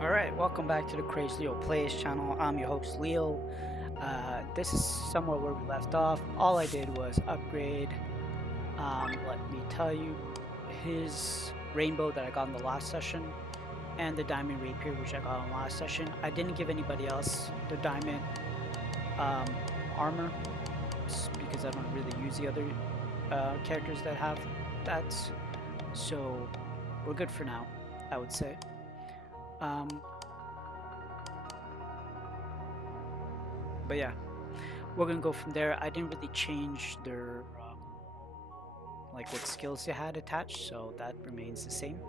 Alright, welcome back to the Crazy Leo Plays channel. I'm your host Leo. This is somewhere where we left off. All I did was upgrade, let me tell you, his rainbow that I got in the last session and the diamond rapier which I got in the last session. I didn't give anybody else the diamond armor because I don't really use the other characters that have that. So we're good for now, I would say. But yeah, we're gonna go from there. I didn't really change their like what skills they had attached, so that remains the same.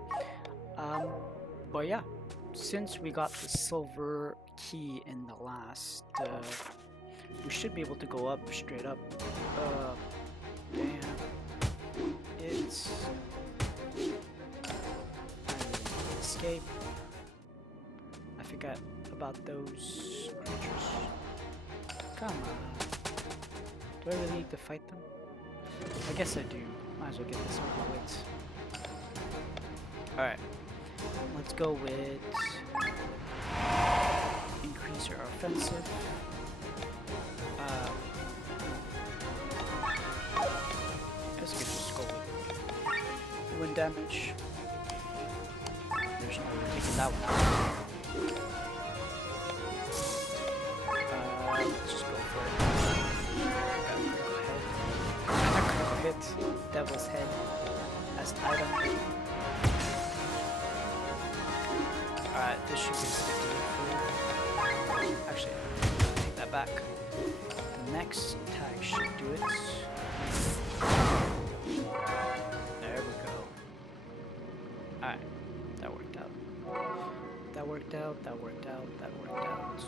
But yeah, since we got the silver key in the last, we should be able to go up straight up. Damn, it's escape. I forgot about those creatures. Come on. Do I really need to fight them? I guess I do. Might as well get this over with. Alright. Let's go with increase our offensive. I guess I could just go with wind damage. There's no way taking that one out. Let's just go for it. Hit Devil's Head as item. Alright, this should be good. Actually, take that back. The next attack should do it. There we go. Alright, that worked out. That worked out, that worked out, that worked out.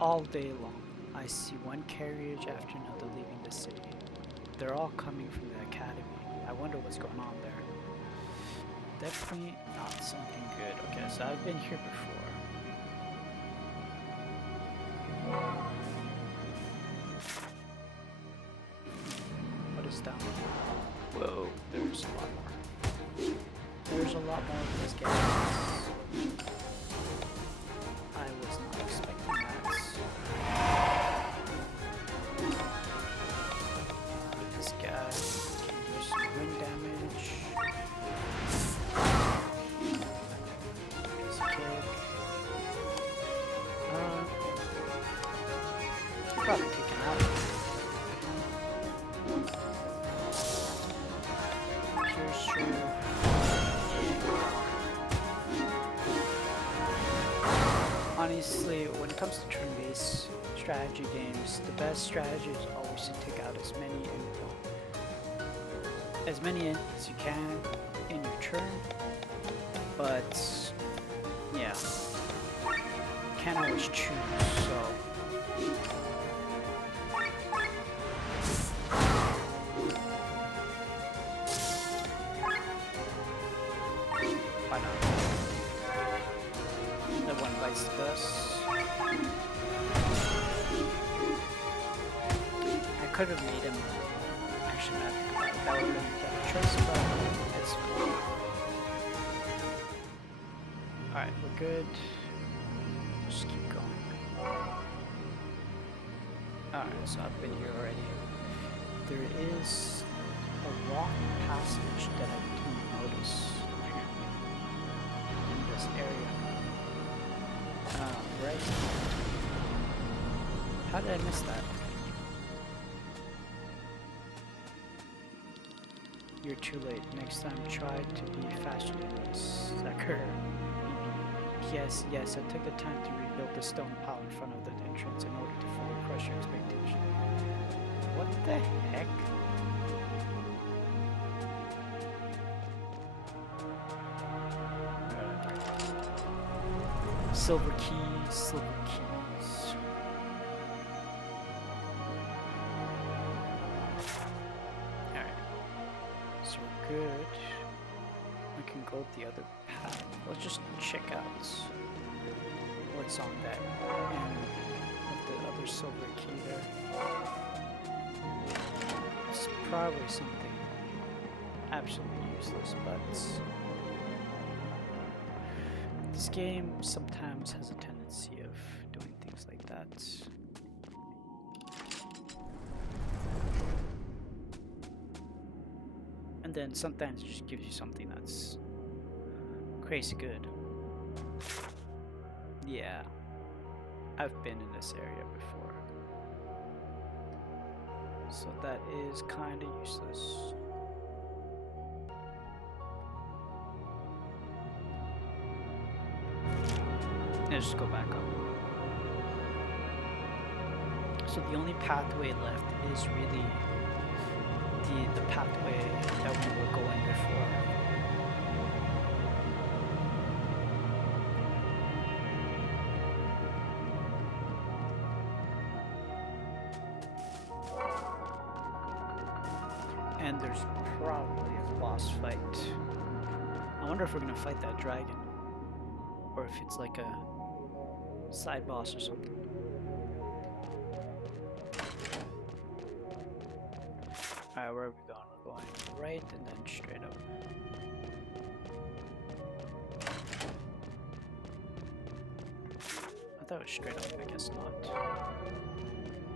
All day long, I see one carriage after another leaving the city. They're all coming from the academy. I wonder what's going on there. Definitely not something good. Okay, so I've been here before. What is down? Whoa, there's a lot more. There's a lot more of this game. I was not expecting that. This guy can do some wind damage. Piece of cake. Probably take him out. Pierce through. Honestly, when it comes to turn-based strategy games, the best strategy is always to take out as many as you can in your turn. But yeah, can't always choose. So why not? That one bites the dust. I could have made him actually that would have been a better choice, but it's fine. Alright, we're good. Just keep going. Alright, so I've been here already. There is a rock passage that I didn't notice apparently in this area. Right. How did I miss that? You're too late. Next time try to be faster than this, sucker. Yes, I took the time to rebuild the stone pile in front of the entrance in order to fully crush your expectation. What the heck? Silver keys, silver keys. Alright. So we're good. We can go the other path. Let's just check out what's on that end of the other silver key there. It's probably something absolutely useless, but This game sometimes has a tendency of doing things like that. And then sometimes it just gives you something that's crazy good. Yeah, I've been in this area before. So that is kind of useless. Let's just go back up. So the only pathway left is really the pathway that we were going before. And there's probably a boss fight. I wonder if we're gonna fight that dragon, or if it's like a side boss or something. Alright, where are we going? We're going right and then straight up. I thought it was straight up, I guess not.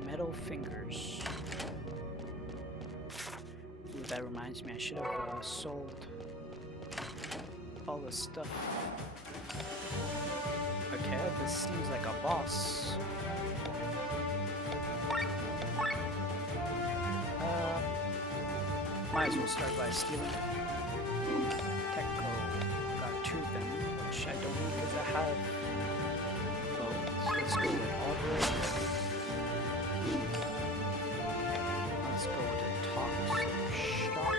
Metal fingers. Ooh, that reminds me, I should have sold all this stuff. Okay, this seems like a boss. Might as well start by stealing. Techco. Got 2 of them, which I don't need because I have. Well, let's go with all the way here. Let's go with a toxic shot.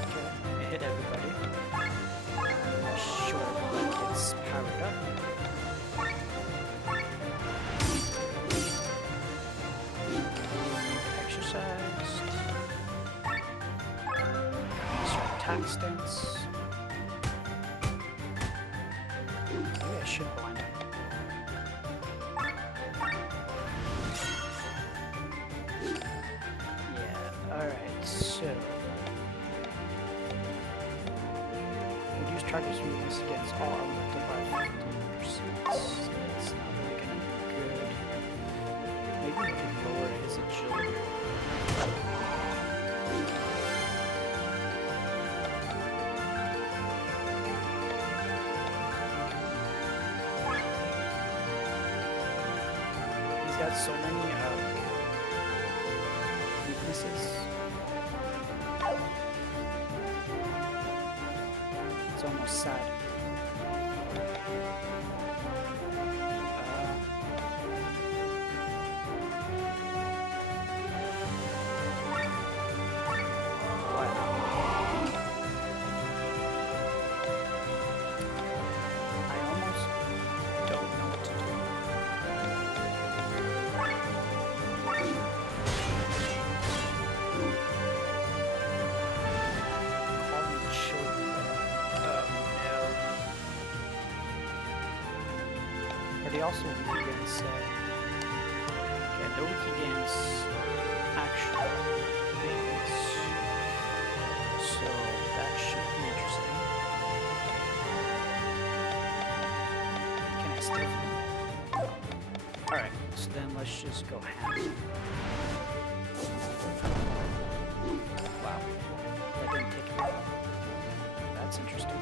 Okay, it hit everybody. Sure, that gets powered up. Attack stance. Maybe I should blind him. Yeah, alright, so reduce target's weakness against all elemental by 15%. That's not really gonna be good. Maybe we can lower his agility. Got so many weaknesses. It's almost sad. They also weak against, yeah, they're weak against actual things, so that should be interesting. Can I still? Alright, so then let's just go ham. Wow, that didn't take it out. That's interesting.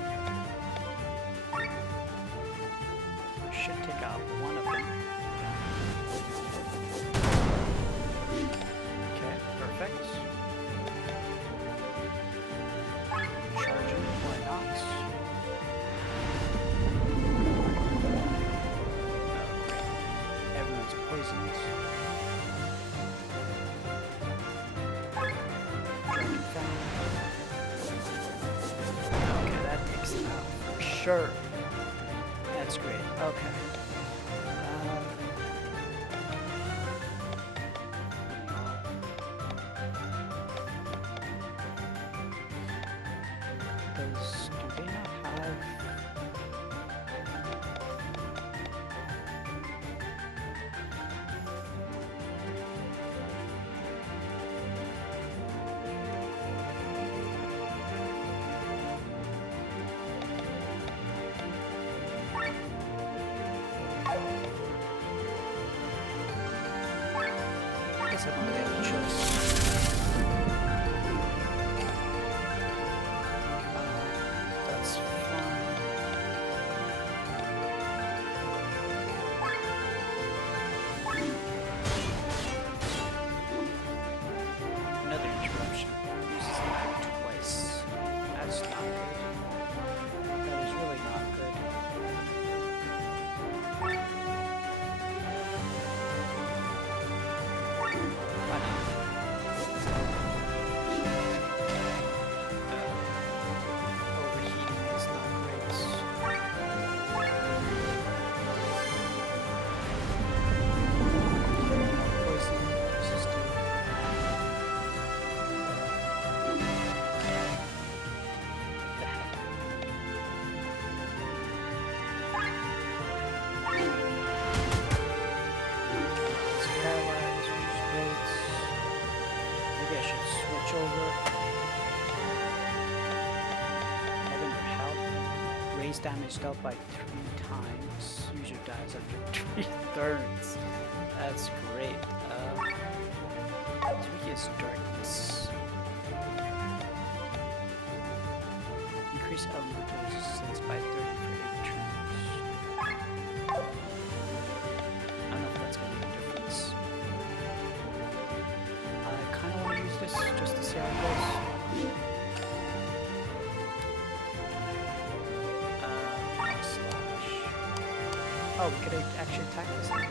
Should take out one of them. Okay, perfect. Charging, why not? Oh, great. Everyone's poisoned. Dragon Fang. Okay, that takes them out for sure. That's great. Okay. Do they not have? guess I don't really have a choice. That's fine. Another interruption. Uses it twice. That's not good. That is really not good. Why not? Overheating is not great. Poison resistant. The heck? It's paralyzed, which is great. Maybe I should switch over. Heaven or help. Raise damage dealt by 3 times. User dies after 3 turns. That's great. Its weakest darkness. Increase elemental resistance by 30 for 8 turns. I don't know if that's going to make a difference. I kind of want to use this just to see how it goes. Slash. Oh, we could actually attack this thing.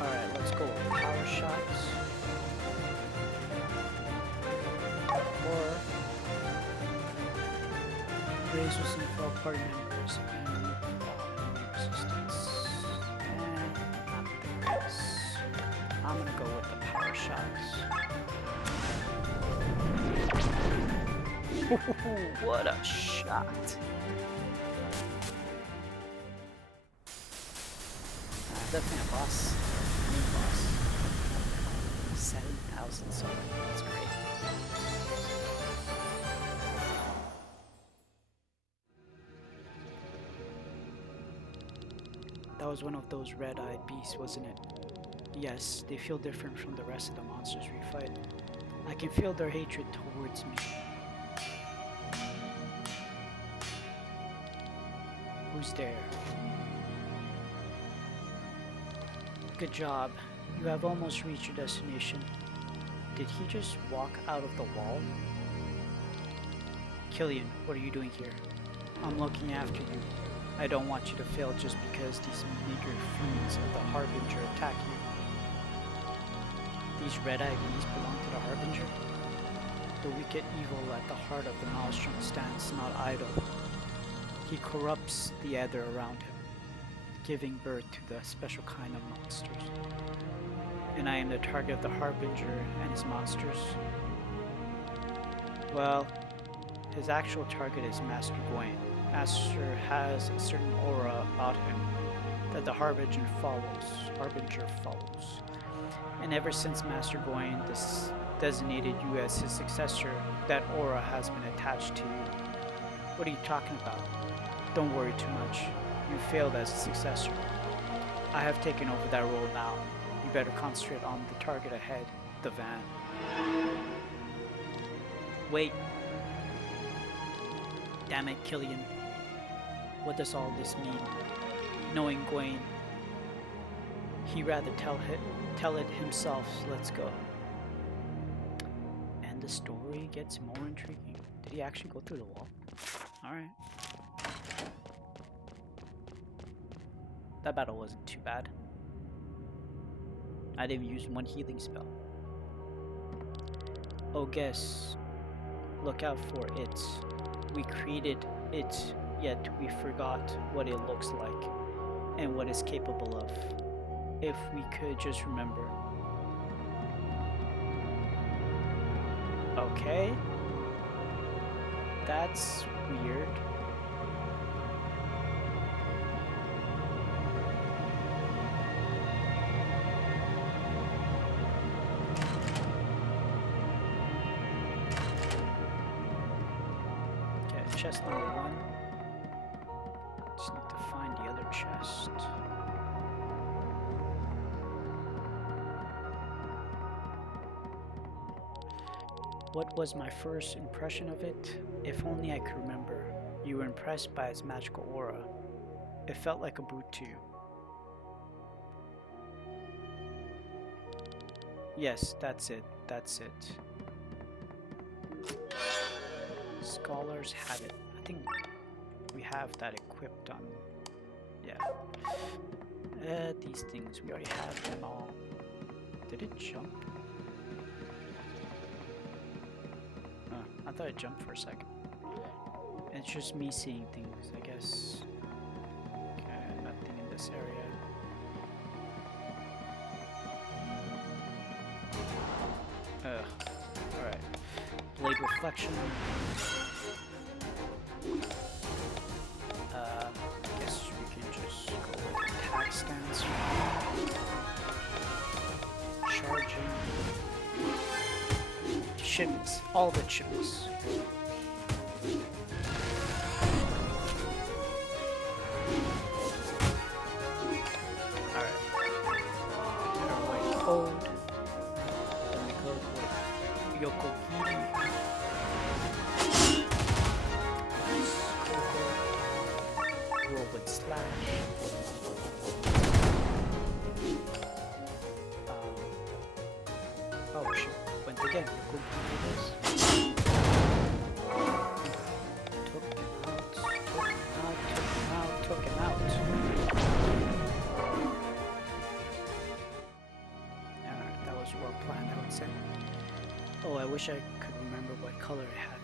Alright, let's go with power shots. Or raise resistance for all party members and resistance. And not this. I'm gonna go with the power shots. Ooh, what a shot! Definitely a boss. New boss. 7,000 something. That's great. That was one of those red-eyed beasts, wasn't it? Yes, they feel different from the rest of the monsters we fight. I can feel their hatred towards me. Who's there? Good job. You have almost reached your destination. Did he just walk out of the wall? Killian, what are you doing here? I'm looking after you. I don't want you to fail just because these meager fiends of the Harbinger attack you. These red-eyed beasts belong to the Harbinger? The wicked evil at the heart of the Maelstrom stands not idle. He corrupts the ether around him, giving birth to the special kind of monsters. And I am the target of the Harbinger and his monsters. Well, his actual target is Master Gawain. Master has a certain aura about him that the Harbinger follows. And ever since Master Gawain designated you as his successor, that aura has been attached to you. What are you talking about? Don't worry too much. You failed as a successor. I have taken over that role now. You better concentrate on the target ahead, the van. Wait. Damn it, Killian. What does all this mean? Knowing Gawain, he'd rather tell it himself. Let's go. And the story gets more intriguing. Did he actually go through the wall? Alright. That battle wasn't too bad. I didn't use one healing spell. Oh, guess. Look out for it. We created it, yet we forgot what it looks like and what it's capable of. If we could just remember. Okay. That's weird. Chest number 1. Just need to find the other chest. What was my first impression of it? If only I could remember. You were impressed by its magical aura. It felt like a brute to you. Yes, that's it. That's it. Scholars have it. I think we have that equipped on. Yeah. These things, we already have them all. Did it jump? I thought it jumped for a second. It's just me seeing things, I guess. Okay, nothing in this area. Alright. Blade reflection. Guess we can just go with attack stance. Charging. Chips. All the chips. Alright. White code. Then we go with Yokogiri. Whirlwind slash. Oh shoot, went again. Took him out. That was well planned, I would say. Oh, I wish I could remember what color it had.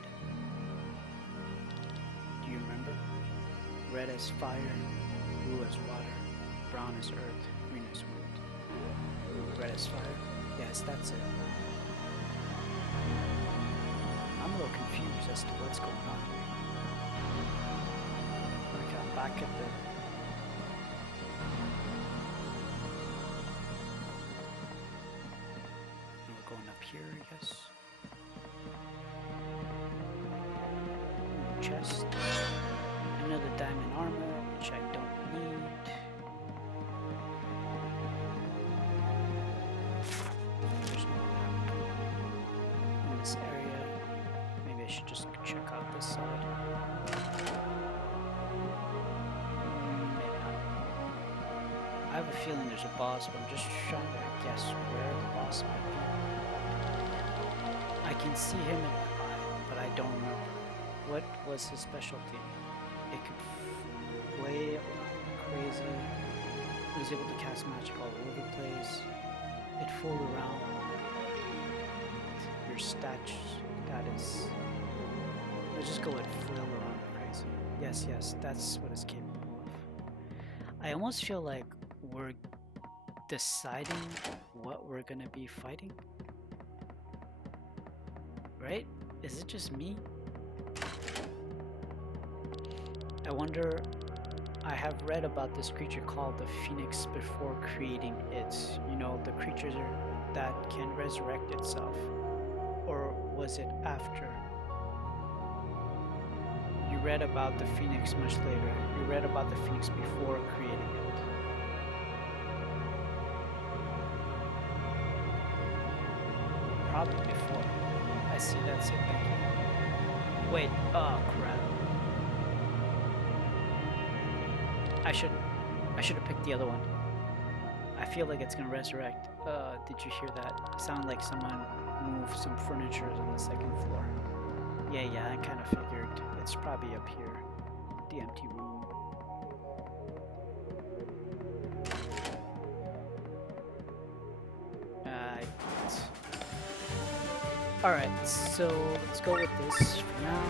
Do you remember? Red as fire, blue as water, brown as earth, green as wind. Red as fire? Yes, that's it. I'm a little confused as to what's going on here. Okay, I'm back at the... We're going up here, I guess. Chest. Another diamond armor, which I don't need. There's no map in this area. Maybe I should just check out this side. Maybe not. I have a feeling there's a boss, but I'm just trying to guess where the boss might be. I can see him in my mind, but I don't remember. What was his specialty? It could play around crazy. It was able to cast magic all over the place. It fooled around your status. Let's just go with flail around crazy. Yes, that's what it's capable of. I almost feel like we're deciding what we're gonna be fighting. Right? Is it just me? I wonder, I have read about this creature called the Phoenix before creating it. You know, the creatures that can resurrect itself. Or was it after? You read about the Phoenix much later. You read about the Phoenix before creating it. Probably before. I see, that's it, thank you. Wait, oh crap. I should have picked the other one. I feel like it's gonna resurrect. Did you hear that? It sounded like someone moved some furniture on the second floor. Yeah, I kind of figured. It's probably up here. The empty room. Alright, so let's go with this for now.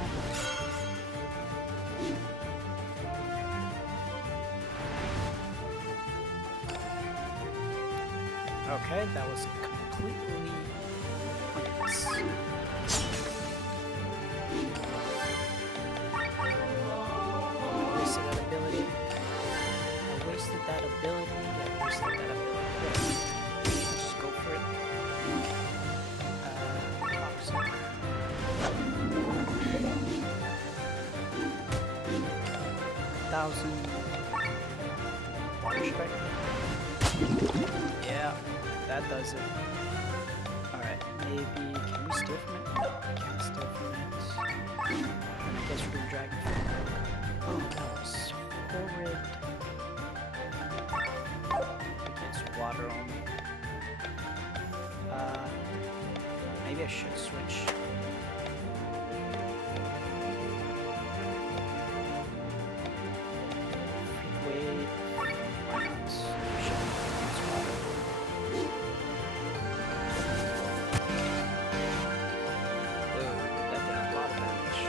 Okay, that was completely pointless. Wasted that ability. I wasted that ability. Just go for it. Toxic. $1,000 water strike. Yeah. That does it. Alright. Alright, maybe can we steal from it? No, we can't steal from it. And I guess we're gonna drag it from it. Oh, that was horrid. It's water only. Maybe I should switch. Wait, why not? Shit, it's water. Whoa, that did a lot of damage.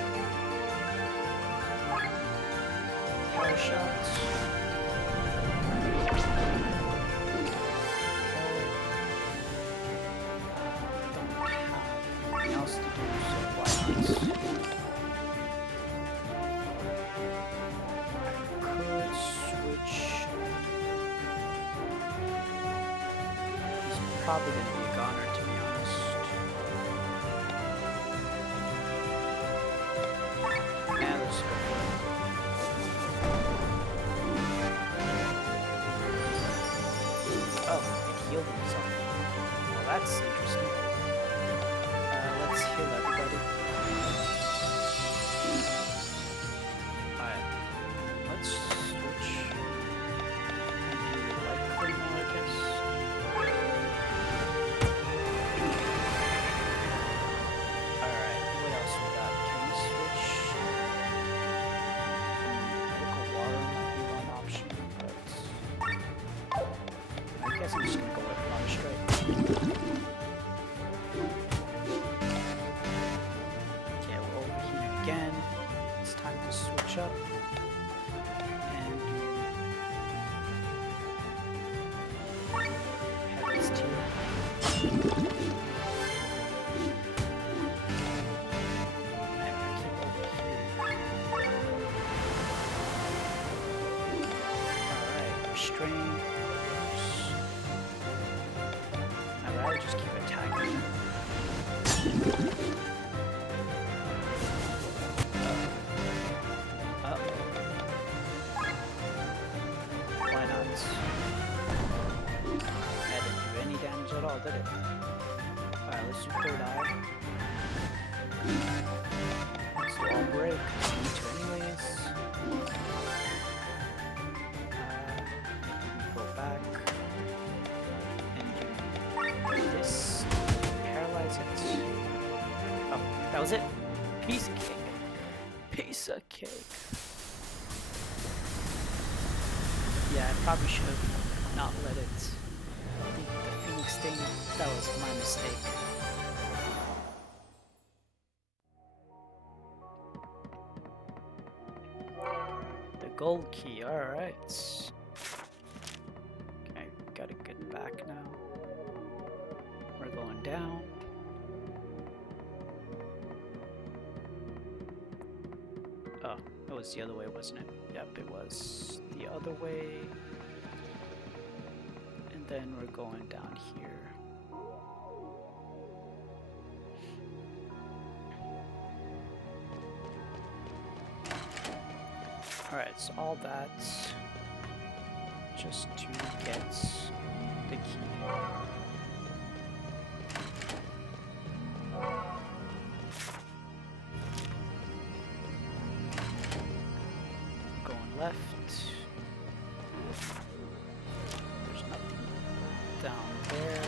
Power shots. Else to do, so why not? I could switch. He's probably going to be a goner, to be honest. Yeah, let's go for it. Oh, it healed himself. Well, that's interesting. Let's heal everybody. Alright, let's switch and do light claymore, I guess. Alright, what else we got? Can we switch? Medical water might be one option, but I guess I'm just gonna go with water straight. Again, it's time to switch up and do heavens tier. And keep over here. Alright, restrain. I'd rather just keep attacking. At all, did it? Alright, let's do third eye. Let's do all break, because we need to anyways. Go back and do this. Paralyze it. Oh, that was it. Piece of cake. Piece of cake. Yeah, I probably should have not let it. Thing. That was my mistake. The gold key, alright. Okay, gotta get back now. We're going down. Oh, it was the other way, wasn't it? Yep, it was the other way. Then we're going down here. Alright, so all that just to get the key. Going left. Down there.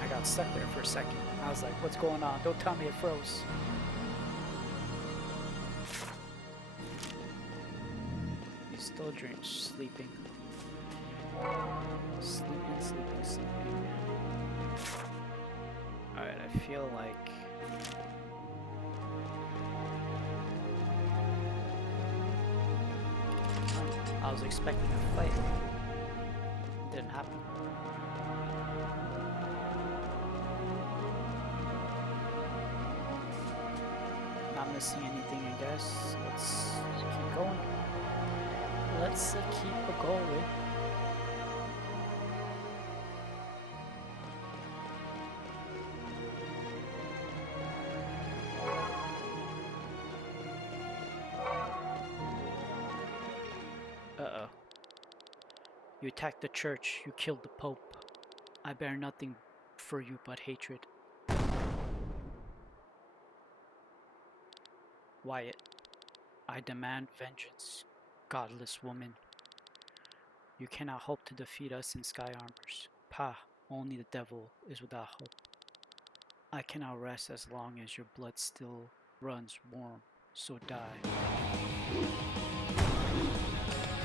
I got stuck there for a second. I was like, what's going on? Don't tell me it froze. He's still sleeping. Sleeping. Alright, I feel like I was expecting a fight. It didn't happen. Not missing anything, I guess. Let's keep going. Let's keep going. Uh-oh. You attacked the church, you killed the Pope. I bear nothing for you but hatred. Wyatt, I demand vengeance, godless woman. You cannot hope to defeat us in sky armors. Pah, only the devil is without hope. I cannot rest as long as your blood still runs warm, so die.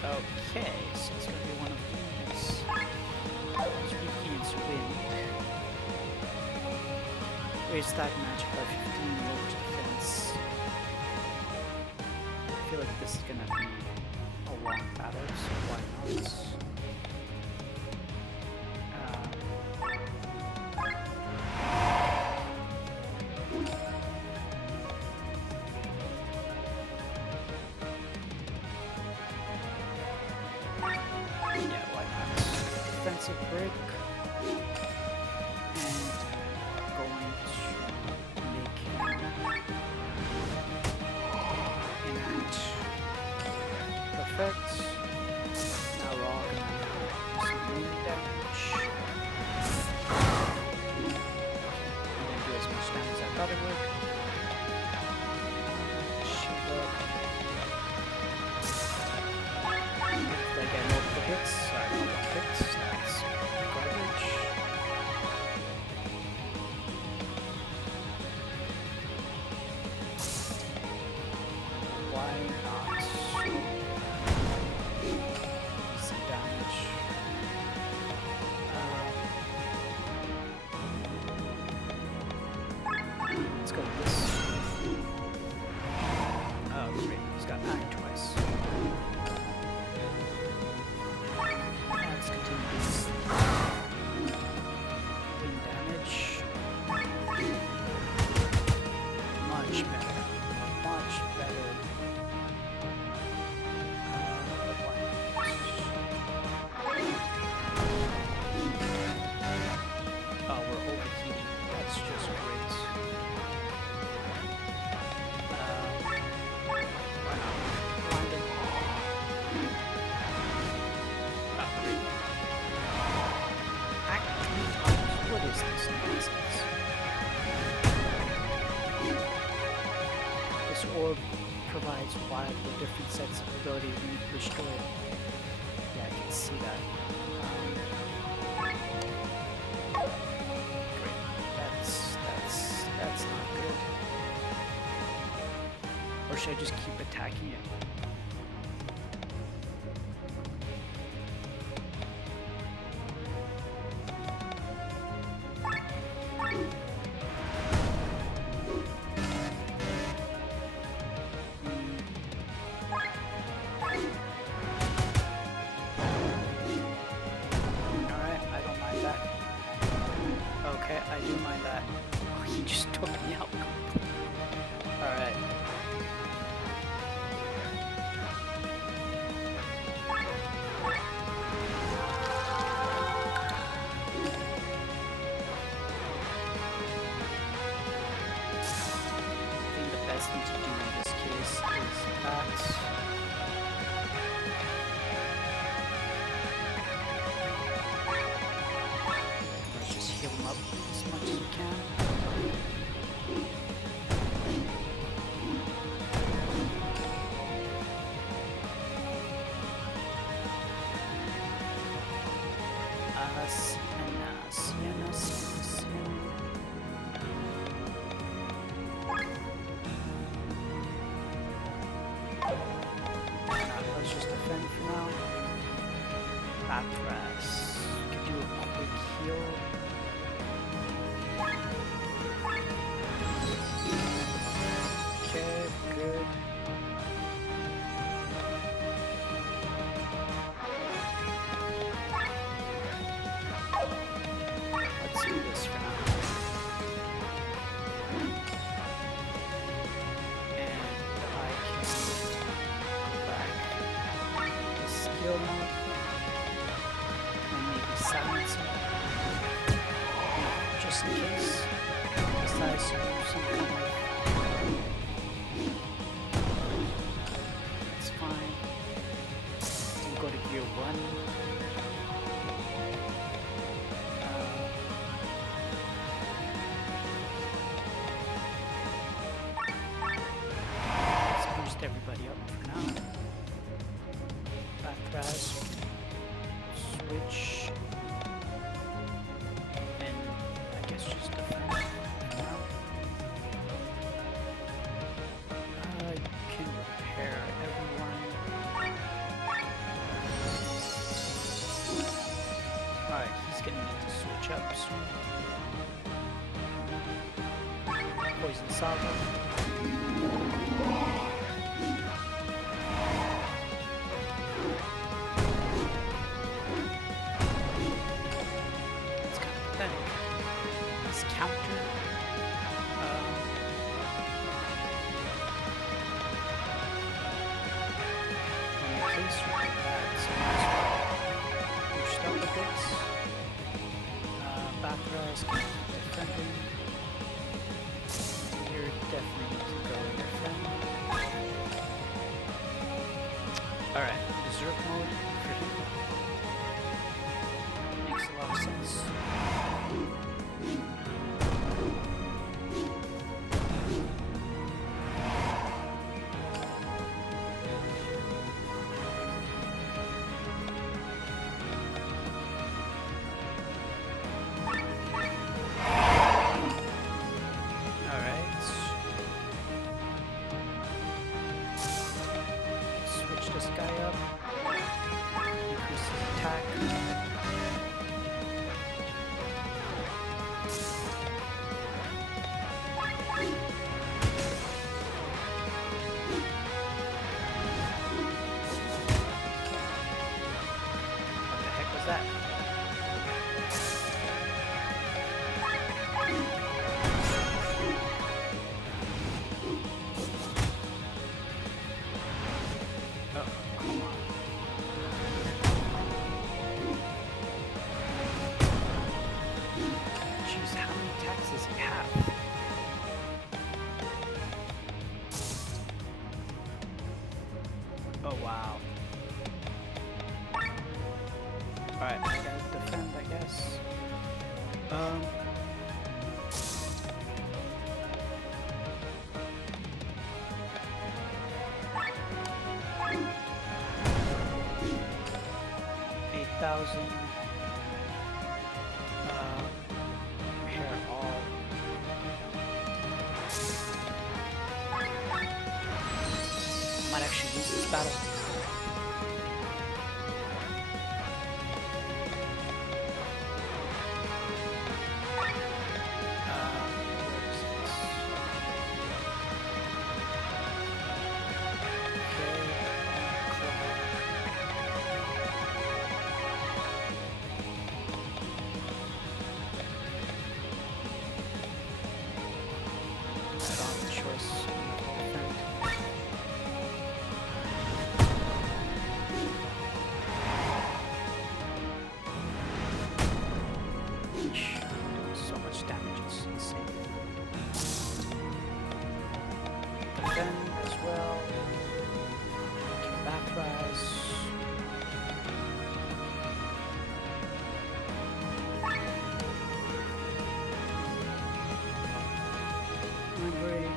Okay, so it's gonna be one of these. It's weak against wind. Raise attack magic by 15, lowers defense. I feel like this is gonna be a long battle, so why not? Yeah, why not? Defensive break. And going to make him enact. Perfect. Now we're all gonna do some wound damage. And then do as much damage as I thought it would. Shield up. Did I get multiple hits? Sorry, multiple hits. That's garbage. Why not? Some damage. Let's go with this. Oh, great. He's got act twice. Let's continue this. Wind damage. Much better. Much better. Oh, we're overheating. That's just great. Why not? Blind him. Oh, great. Act 3 times. What is this nonsense? This orb provides wildly different sets of abilities when you destroy it. Yeah, I can see that. Great. That's not good. Or should I just keep attacking it? Alright, I don't mind that. Okay, I do mind that. Oh, he just took me out. Alright. I think the best thing to do in this case is that. Let's just heal him up as much as we can. Sienna. Let's just defend for now. Matthias can do a quick heal. Okay, good. Let's do this for now. And I can go back to skill mode and maybe silence him. Just in case. Decides to do something. That's fine. We'll go to gear 1. catch up soon. Poison Salvo. It's kind of pathetic. This counter. On the case, you get that. So push up a bit. Bathras can keep defending. You're definitely need to go and defend. Alright, Berserk mode for him. Makes a lot of sense. Oh wow. Alright, I gotta defend, I guess. 8,000. Repair all. Might actually use this battle.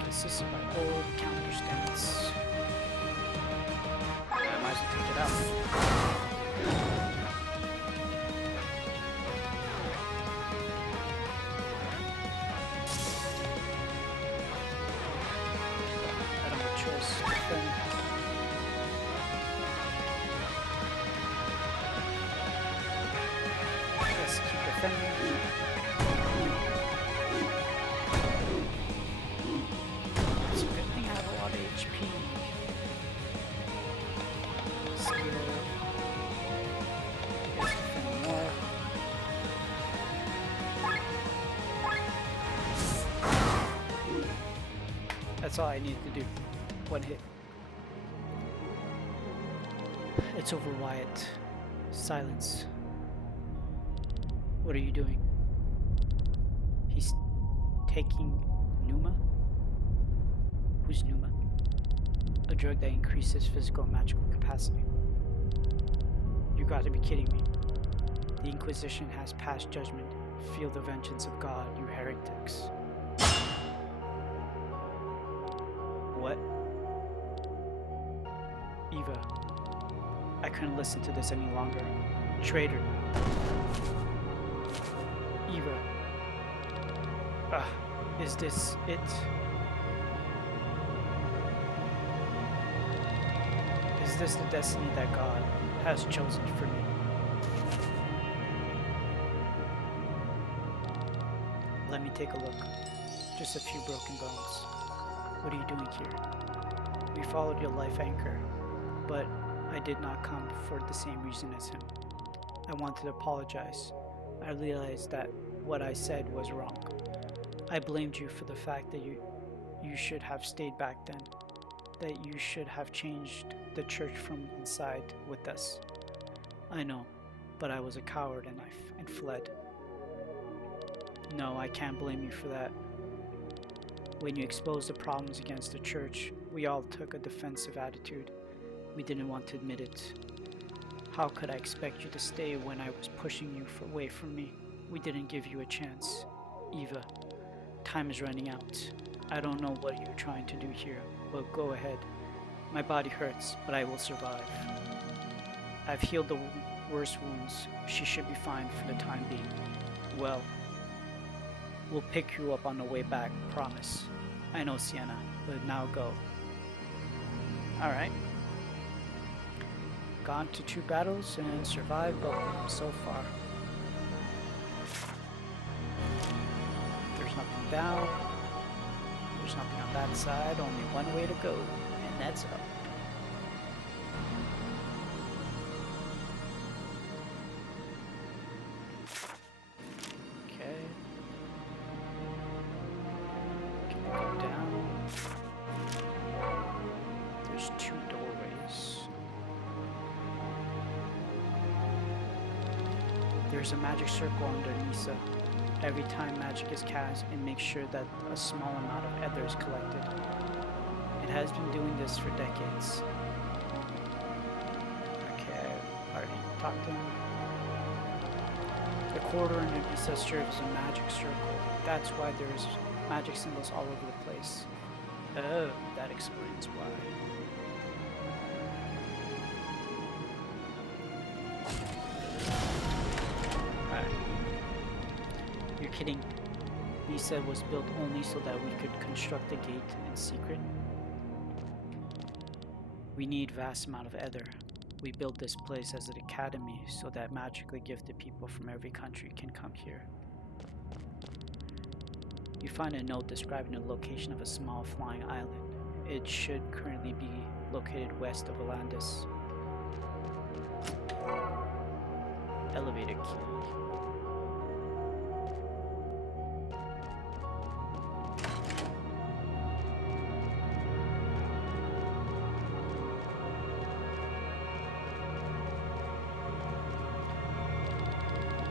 Assisted by old counter stance. I might as well take it out. I don't have a choice. Defend. Let's keep defending. That's all I need to do. One hit. It's over, Wyatt. Silence. What are you doing? He's taking Numa? Who's Numa? A drug that increases physical and magical capacity. You got to be kidding me. The Inquisition has passed judgment. Feel the vengeance of God, you heretics. What? Eva. I couldn't listen to this any longer. Traitor. Eva. Is this it? Is this the destiny that God has chosen for me? take a look. Just a few broken bones. What are you doing here? We followed your life anchor, but I did not come for the same reason as him. I wanted to apologize. I realized that what I said was wrong. I blamed you for the fact that you should have stayed back then, that you should have changed the church from inside with us. I know, but I was a coward and fled. No, I can't blame you for that. When you exposed the problems against the church, we all took a defensive attitude. We didn't want to admit it. How could I expect you to stay when I was pushing you away from me? We didn't give you a chance. Eva, time is running out. I don't know what you're trying to do here, but go ahead. My body hurts, but I will survive. I've healed the worst wounds. She should be fine for the time being. Well, we'll pick you up on the way back, promise. I know, Sienna, but now go. Alright. Gone to 2 battles and survived both of them so far. There's nothing down. There's nothing on that side. Only one way to go, and that's up. Okay. Can we go down? There's 2 doorways. There's a magic circle under Nisa. Every time magic is cast, it makes sure that a small amount of ether is collected. It has been doing this for decades. Okay, I already talked to him. The corridor under Nisa serves as a magic circle. That's why there's magic symbols all over the place. Oh, that explains why. You're kidding. Nisa was built only so that we could construct the gate in secret. We need vast amount of ether. We built this place as an academy so that magically gifted people from every country can come here. You find a note describing the location of a small flying island. It should currently be located west of Atlantis. Elevator key.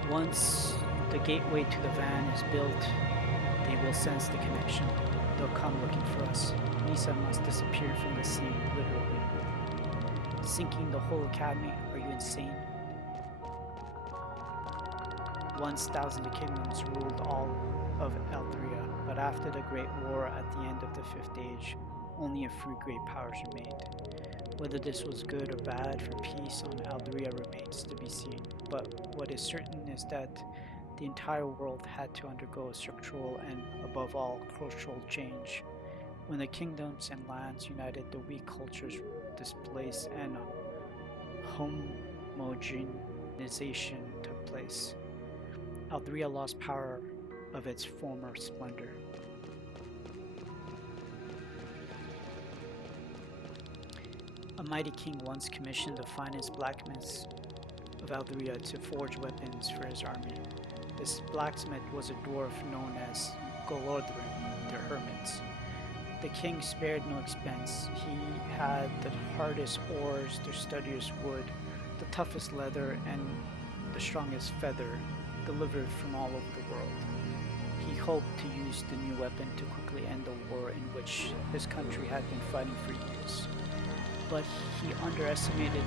Once the gateway to the van is built, they will sense the connection. They'll come looking for us. Nisa must disappear from the scene, literally. Sinking the whole academy? Are you insane? Once thousands of kingdoms ruled all of Eldaria, but after the Great War at the end of the Fifth Age, only a few great powers remained. Whether this was good or bad for peace on Eldaria remains to be seen, but what is certain is that the entire world had to undergo a structural and, above all, cultural change. When the kingdoms and lands united, the weak cultures displaced and homogenization took place. Eldaria lost power of its former splendor. A mighty king once commissioned the finest blacksmiths of Eldaria to forge weapons for his army. This blacksmith was a dwarf known as Golodrin, the Hermit. The king spared no expense. He had the hardest ores, the sturdiest wood, the toughest leather, and the strongest feather delivered from all over the world. He hoped to use the new weapon to quickly end the war in which his country had been fighting for years. But he underestimated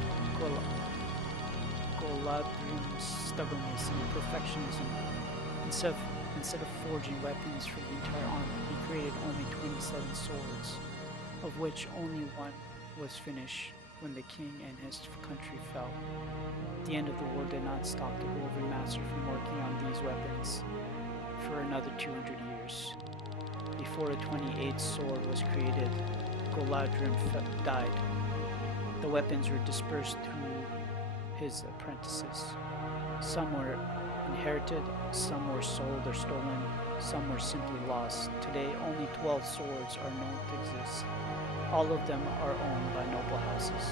Golodrin's stubbornness and perfectionism. Instead of forging weapons for the entire army, he created only 27 swords, of which only one was finished when the king and his country fell. The end of the war did not stop the Golden Master from working on these weapons for another 200 years. Before the 28th sword was created, Golodrin died. The weapons were dispersed through his apprentices. Some were inherited, some were sold or stolen, some were simply lost. Today, only 12 swords are known to exist. All of them are owned by noble houses.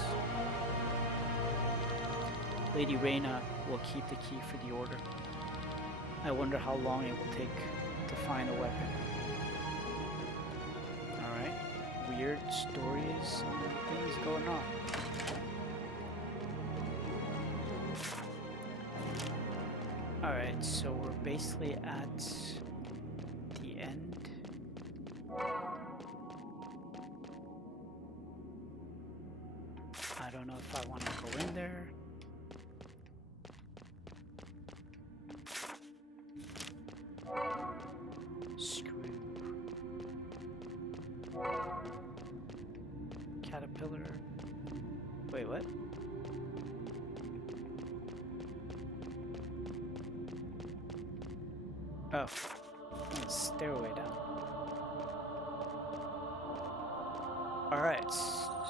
Lady Reyna will keep the key for the order. I wonder how long it will take to find a weapon. Alright, weird stories and things going on. Alright, so we're basically at the end. I don't know if I want to go in there. Screw. Caterpillar. Wait, what? Oh, stairway down. Alright,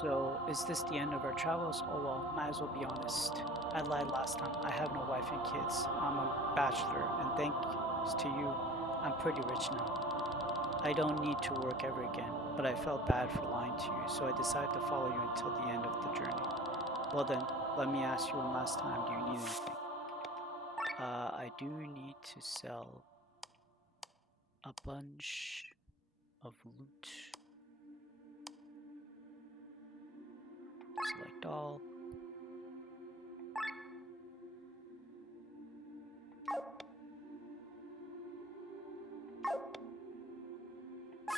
so is this the end of our travels? Oh well, might as well be honest. I lied last time. I have no wife and kids. I'm a bachelor, and thanks to you, I'm pretty rich now. I don't need to work ever again, but I felt bad for lying to you, so I decided to follow you until the end of the journey. Well then, let me ask you one last time, do you need anything? I do need to sell a bunch of loot. Select all.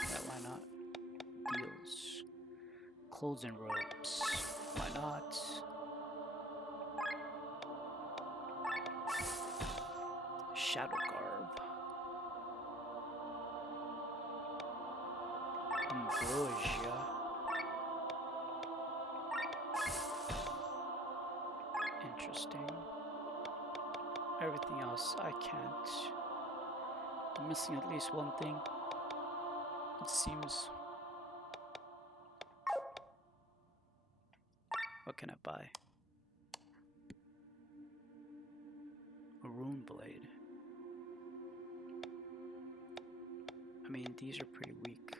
Yeah, why not? Deals. Clothes and robes. Why not? Shadow garb. Ambrosia. Interesting. Everything else I can't. I'm missing at least one thing. It seems. What can I buy? A rune blade. I mean, these are pretty weak.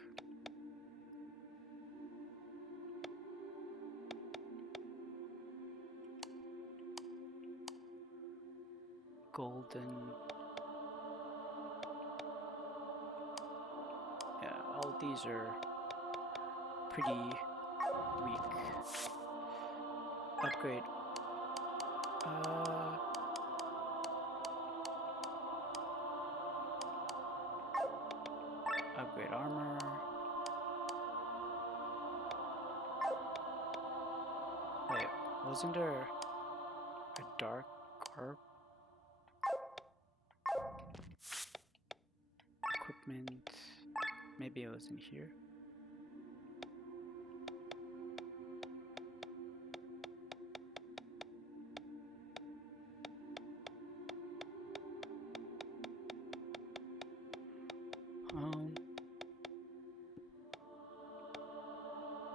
Golden. Yeah, all these are pretty weak. Upgrade. Upgrade armor. Wait, wasn't there a dark garb? Equipment. Maybe it was in here.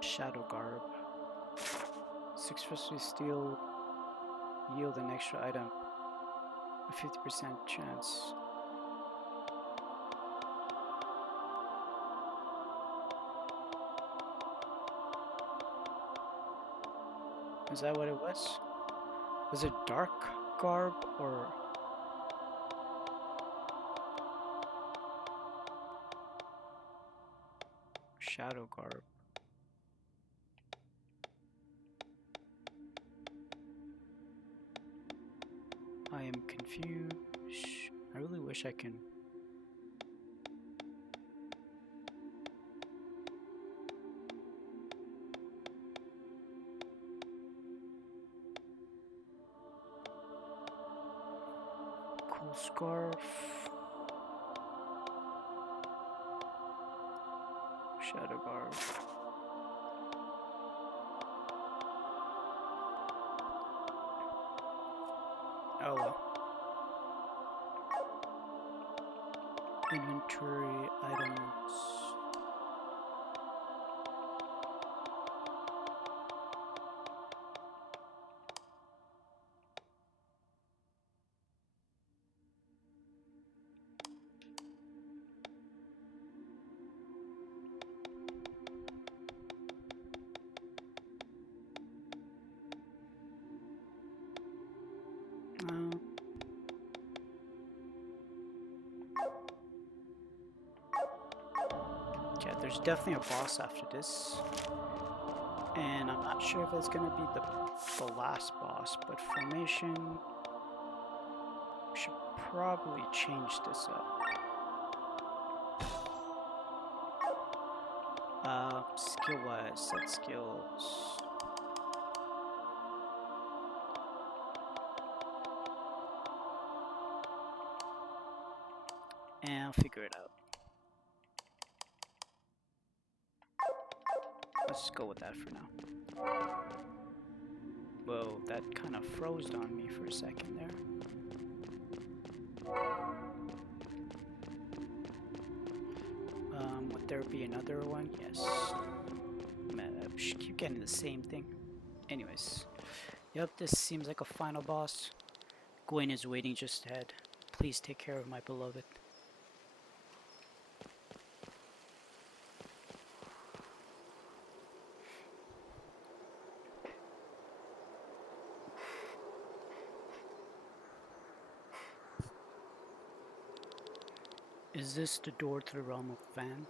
Shadow garb. 6% steel yield an extra item. A 50% chance. Is that what it was? Was it dark garb or shadow garb? I am confused. I really wish I can. Cool scarf. Shadow garb. Oh well. Inventory items. Um, yeah, there's definitely a boss after this. And I'm not sure if it's going to be the last boss, but formation should probably change this up. Skill-wise, set skills. And I'll figure it out. Let's just go with that for now. Whoa, that kind of froze on me for a second there. Would there be another one? Yes. Man, I keep getting the same thing. Anyways. Yep, this seems like a final boss. Gwen is waiting just ahead. Please take care of my beloved. Is this the door to the realm of Van?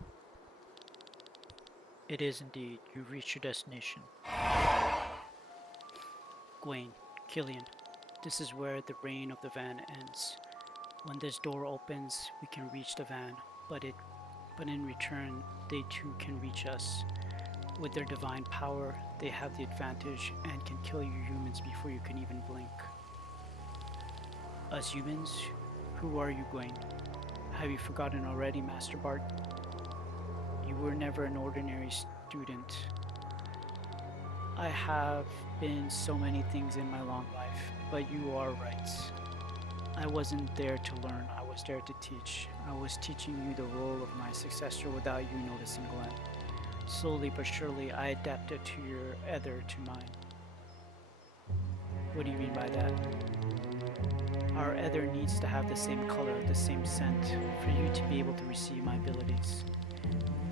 It is indeed. You've reached your destination. Gwen, Killian, this is where the reign of the Van ends. When this door opens, we can reach the Van, but in return, they too can reach us. With their divine power, they have the advantage and can kill you humans before you can even blink. Us humans? Who are you, Gwen? Have you forgotten already, Master Bart? You were never an ordinary student. I have been so many things in my long life, but you are right. I wasn't there to learn, I was there to teach. I was teaching you the role of my successor without you noticing, Glenn. Slowly but surely, I adapted to your ether to mine. What do you mean by that? Our ether needs to have the same color, the same scent, for you to be able to receive my abilities.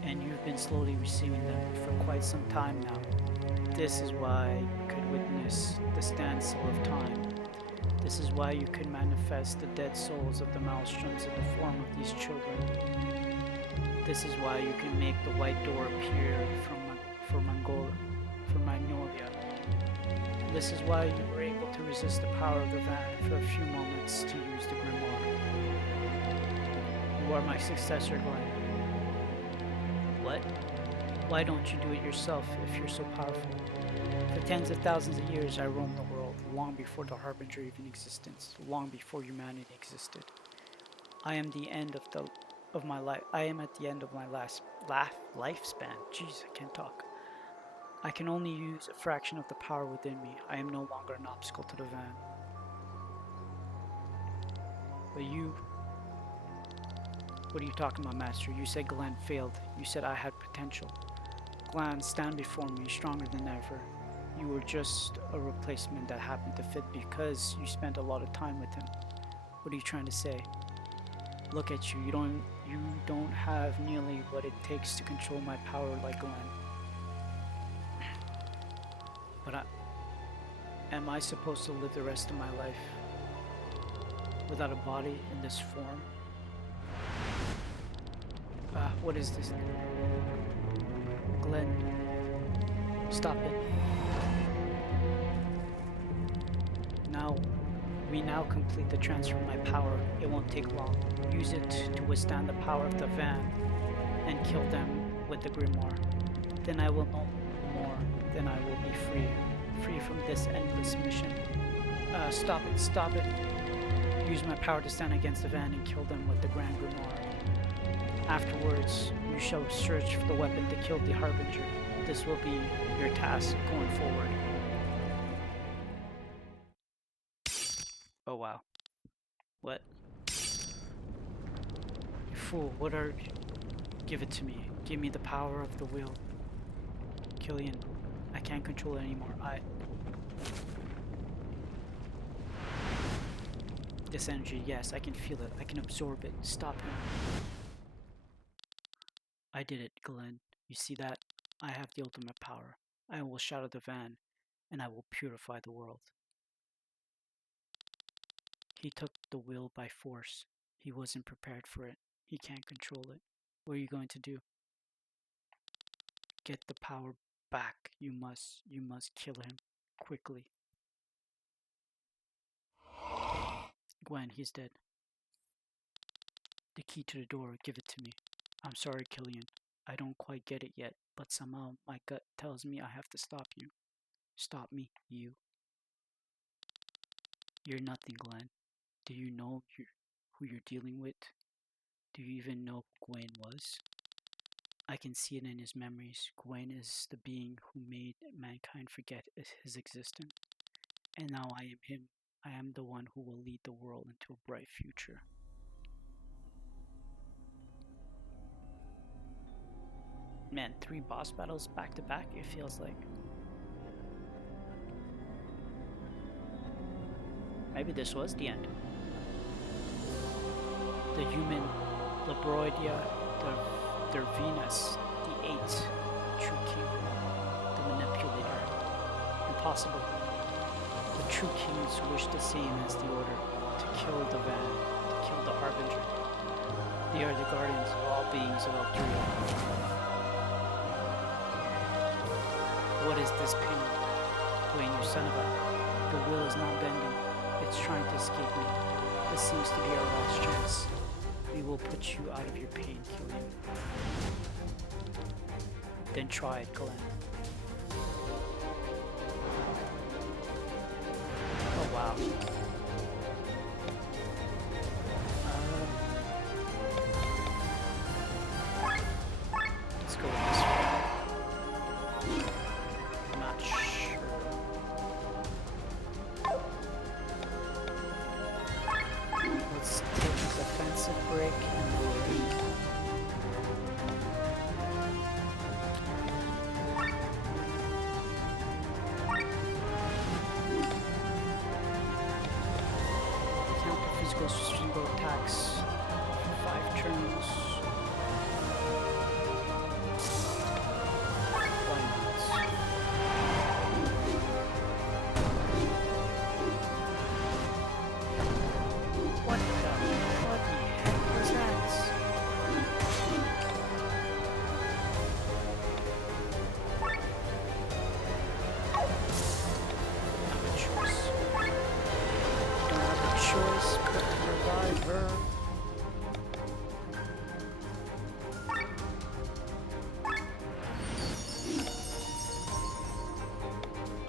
And you've been slowly receiving them for quite some time now. This is why you could witness the standstill of time. This is why you could manifest the dead souls of the Maelstroms in the form of these children. This is why you can make the white door appear for Magnolia. This is why you were able to resist the power of the Van for a few moments to use the Grimoire. You are my successor, Glenn. What? Why don't you do it yourself if you're so powerful? For tens of thousands of years I roamed the world, long before the Harbinger even existed, long before humanity existed. I am the end of my life. I am at the end of my lifespan. Jeez, I can't talk. I can only use a fraction of the power within me. I am no longer an obstacle to the Van. But you... What are you talking about, Master? You said Glenn failed. You said I had potential. Glenn, stand before me, stronger than ever. You were just a replacement that happened to fit because you spent a lot of time with him. What are you trying to say? Look at you. You don't have nearly what it takes to control my power like Glenn. But am I supposed to live the rest of my life without a body in this form? What is this? Glenn, stop it. We now complete the transfer of my power. It won't take long. Use it to withstand the power of the Van and kill them with the Grimoire. Then I will know more. Then I will be free. Free from this endless mission. Stop it. Use my power to stand against the Van and kill them with the Grand Grimoire. Afterwards, you shall search for the weapon to kill the Harbinger. This will be your task going forward. Oh wow. What? You fool, what are you? Give it to me. Give me the power of the will. Killian, I can't control it anymore. This energy, yes, I can feel it. I can absorb it. Stop him. I did it, Glenn. You see that? I have the ultimate power. I will shatter the Van, and I will purify the world. He took the will by force. He wasn't prepared for it. He can't control it. What are you going to do? Get the power back. You must kill him. Quickly. Gwen, he's dead. The key to the door, give it to me. I'm sorry, Killian. I don't quite get it yet, but somehow my gut tells me I have to stop you. Stop me, you. You're nothing, Glenn. Do you know who you're dealing with? Do you even know who Gwen was? I can see it in his memories. Gwen is the being who made mankind forget his existence. And now I am him. I am the one who will lead the world into a bright future. Man, 3 boss battles back to back, it feels like. Maybe this was the end. The human, Labroidia, the Venus, the 8, True King, the Manipulator. Impossible. The True Kings wish the same as the Order, to kill the Van, to kill the Harbinger. They are the guardians of all beings of Alturia. What is this pain? Dwayne, you son of a... The will is not bending. It's trying to escape me. This seems to be our last chance. We will put you out of your pain, Killian. Then try it, Glenn. Oh wow. Let's go with this one. I'm not sure. Let's take a defensive break and we'll leave. Counter physical single attacks for 5 turns. Why not? What the heck was that? Not a choice. Don't have a choice but to revive her.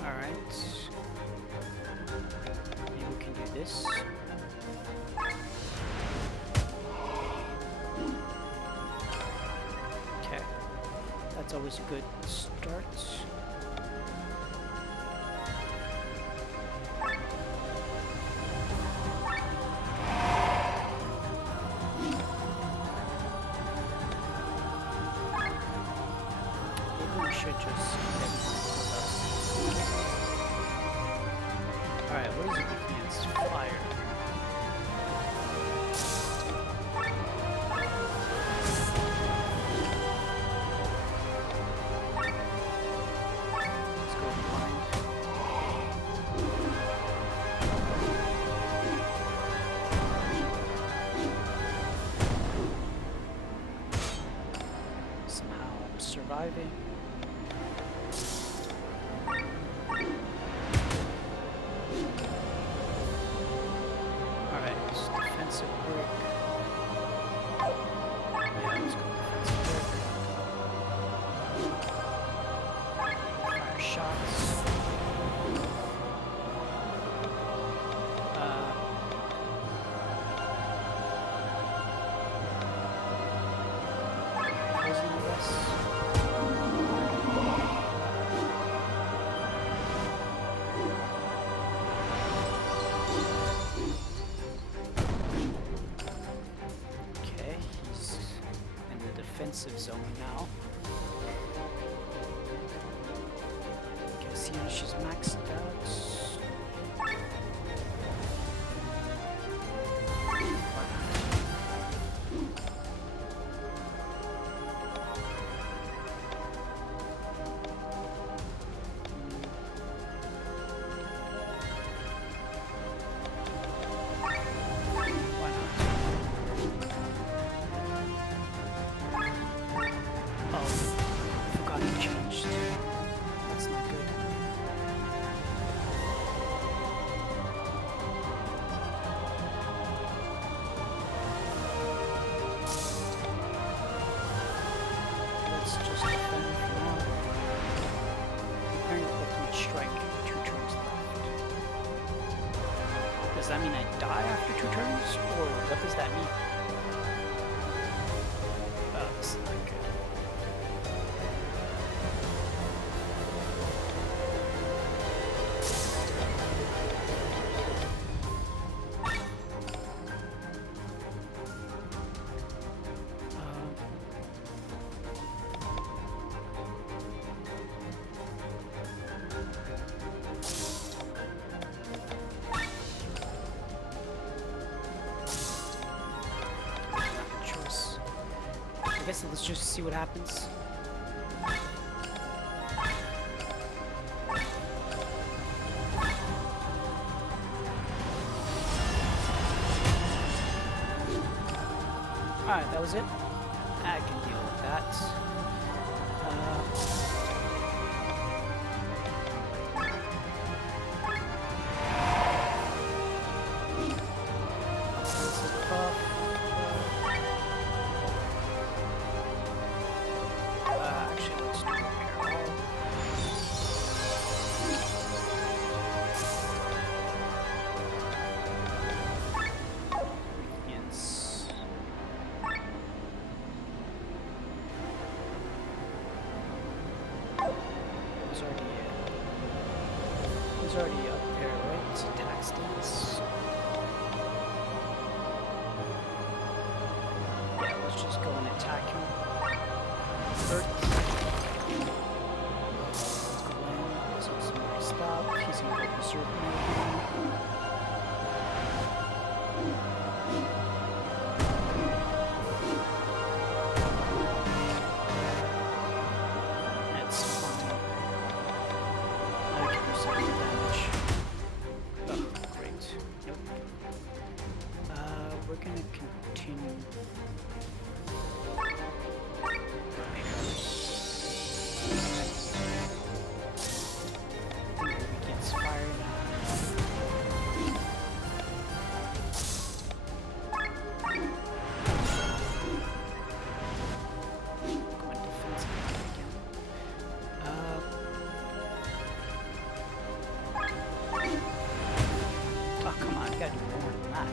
Alright. Maybe we can do this. Okay. That's always a good start. Maybe we should just Alright, what is it against fire? Let's go blind. Somehow I'm surviving. Alright, it's defensive break. Yeah, let's go defensive break. Fire shots. Poison, I guess. Okay, he's in the defensive zone now. Guess here she's maxed out. Why not? Does that mean I die after 2 turns? Or what does that mean? Oh, this is not good. I guess let's just see what happens. Alright, that was it. I can deal with that. Actually, let's do repair all. Yes. It was already up there, right? Attack stance. Yeah, let's just go and attack him. Earth. Let's go in. So somebody stop. He's gonna go berserk mode. That's fine. I can do some damage. Oh, great. Nope. We're gonna continue. Gets fired. Going defensive again. Oh, come on, I gotta do more than that.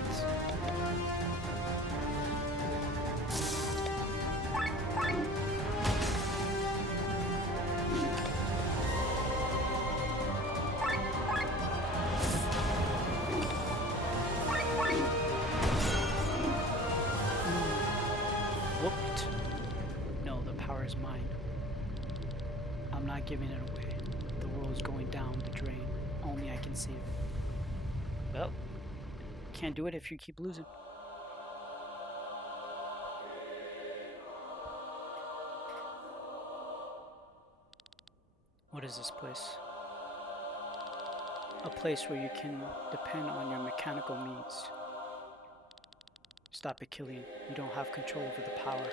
Whooped. No, the power is mine. I'm not giving it away. The world is going down the drain. Only I can save it. Well, can't do it if you keep losing. What is this place? A place where you can depend on your mechanical means. Stop it, Killian. You don't have control over the power.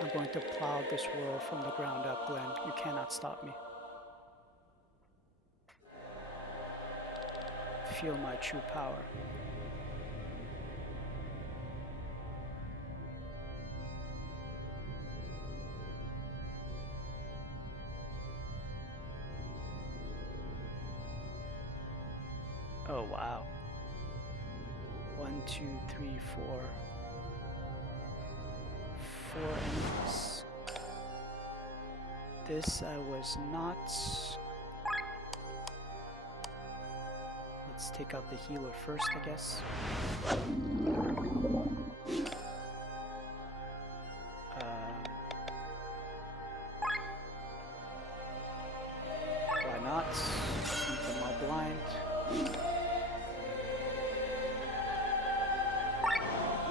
I'm going to plow this world from the ground up, Glenn. You cannot stop me. Feel my true power. Oh, wow. 1, 2, 3, 4. 4 enemies. This I was not. Let's take out the healer first, I guess. Why not? Keep them all blind.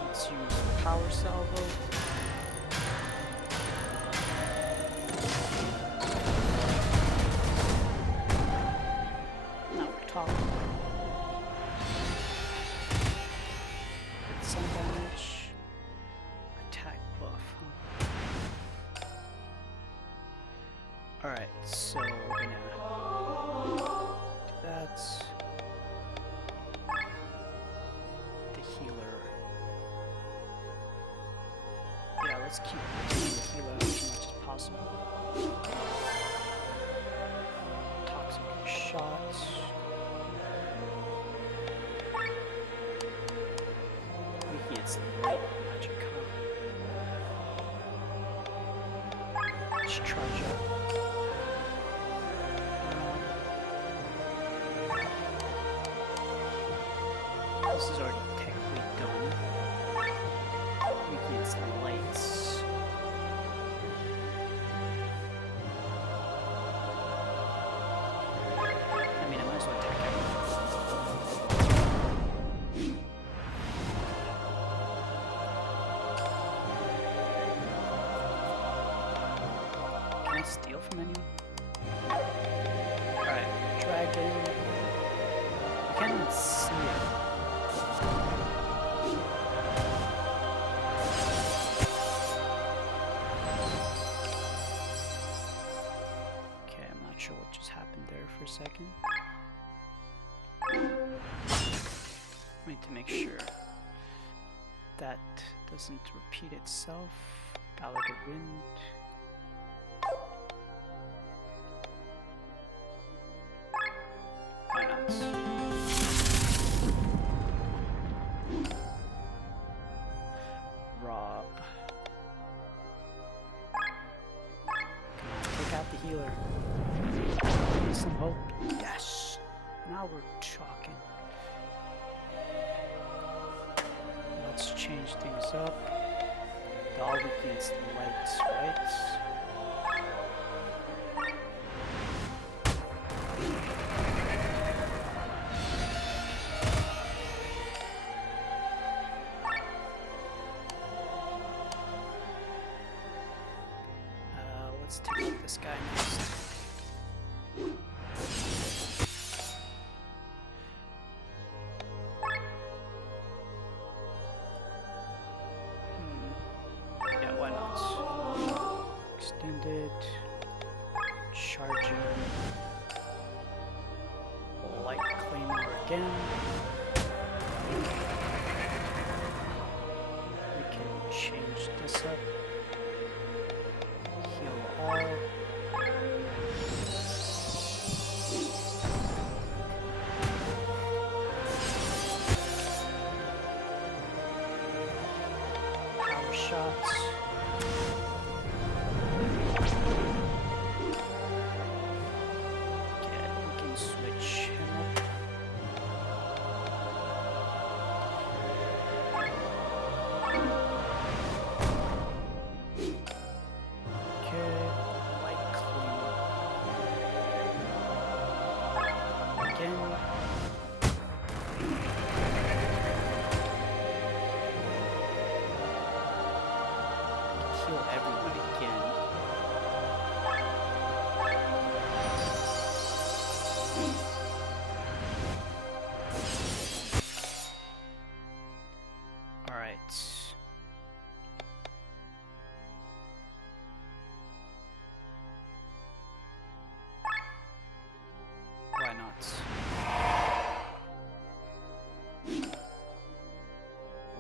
Let's use the power salvo. Now we're talking. Get some damage. Attack buff, huh? Alright, so we're gonna do that. The healer. Yeah, let's keep the healer out as much as possible. Toxic shots. charge up. This is already technically done. Weakens lights. I mean, I might as well attack everyone. Can I steal from anyone? Alright, dragon. I can't even see it. Okay, I'm not sure what just happened there for a second. I need to make sure that doesn't repeat itself. Ballad of Wind. Why not? Rob. Take out the healer. Give me some hope. Yes! Now we're talking. Let's change things up. All weakens lights, right? Let's take out this guy next. Yeah, why not? Extended. Charging. Light Claymore again. We can change this up. Heal all. Power shots. Okay, we can switch him up. Okay, light clean. Again. Heal everyone again. Alright. Why not?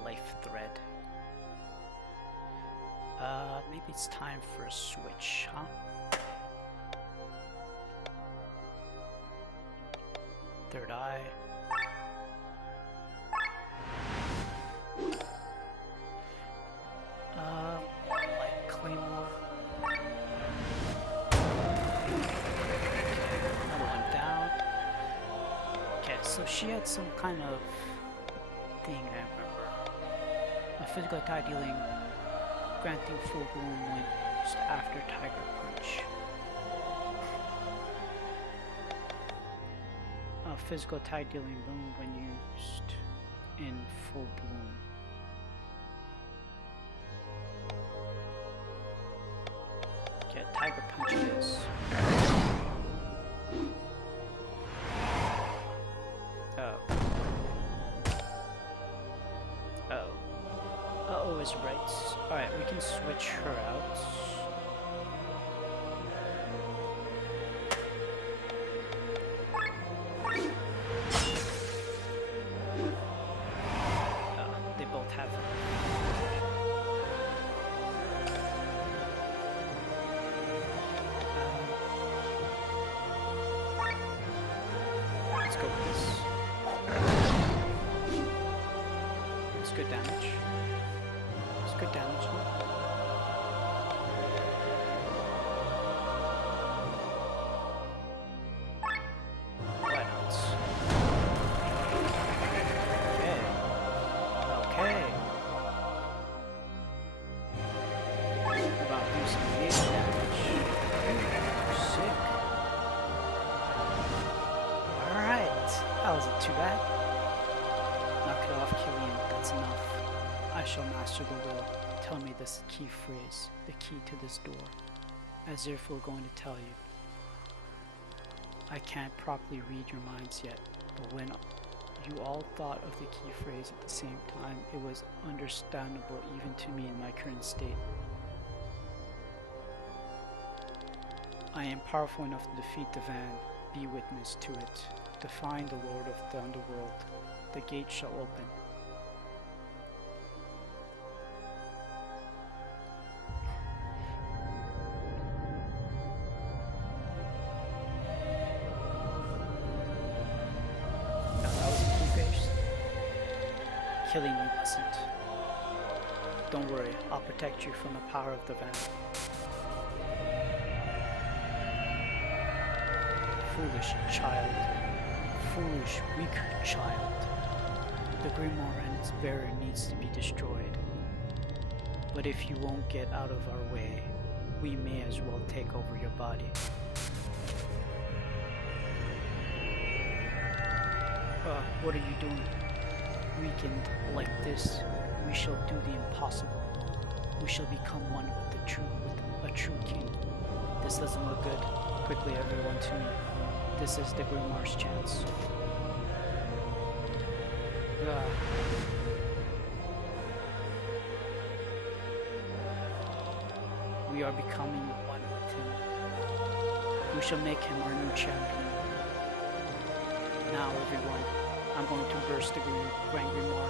Life thread. Maybe it's time for a switch, huh? Third eye. Light Claymore. Another one down. Okay, so she had some kind of thing, I remember. A physical attack dealing, granting full bloom when used after Tiger Punch. A physical attack dealing boom when used in full bloom. Okay, Tiger Punch it is. Oh. Oh. Uh-oh is right. Alright, we can switch her out. Oh, they both have let's go with this. It's good damage. It's good damage, huh? Killian, that's enough. I shall master the will. Tell me this key phrase, the key to this door, as if we're going to tell you. I can't properly read your minds yet, but when you all thought of the key phrase at the same time, it was understandable even to me in my current state. I am powerful enough to defeat the van, be witness to it, define the Lord of the Underworld. The gate shall open. Now that was a key phrase. Killing you mustn't. Don't worry, I'll protect you from the power of the van. Foolish child. Foolish, weak child. The grimoire and its bearer needs to be destroyed. But if you won't get out of our way, we may as well take over your body. What are you doing? Weakened like this, we shall do the impossible. We shall become one with a true king. This doesn't look good. Quickly, everyone to me. This is the grimoire's chance. We are becoming one with him. We shall make him our new champion. Now, everyone, I'm going to burst the Grand Grimoire.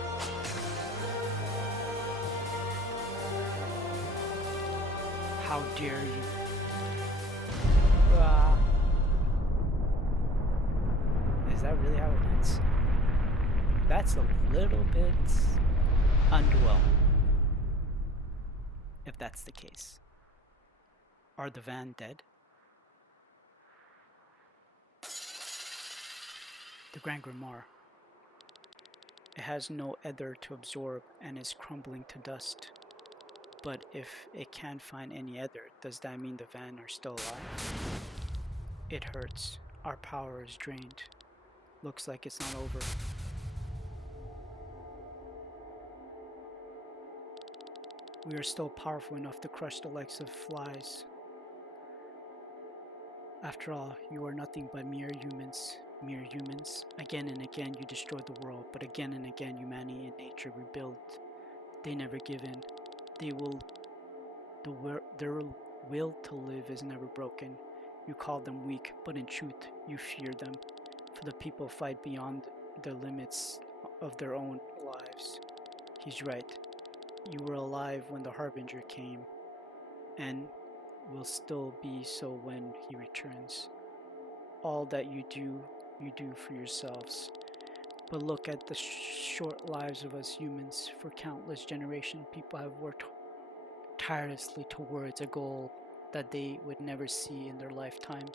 How dare you? Is that really how it ends? That's a little bit underwhelming, if that's the case. Are the van dead? The Grand Grimoire. It has no ether to absorb and is crumbling to dust. But if it can't find any ether, does that mean the van are still alive? It hurts. Our power is drained. Looks like it's not over. We are still powerful enough to crush the likes of flies. After all, you are nothing but mere humans. Mere humans. Again and again you destroyed the world, but again and again humanity and nature rebuild. They never give in. Their will to live is never broken. You call them weak, but in truth you fear them. For the people fight beyond the limits of their own lives. He's right. You were alive when the Harbinger came, and will still be so when he returns. All that you do for yourselves. But look at the short lives of us humans. For countless generations, people have worked tirelessly towards a goal that they would never see in their lifetime.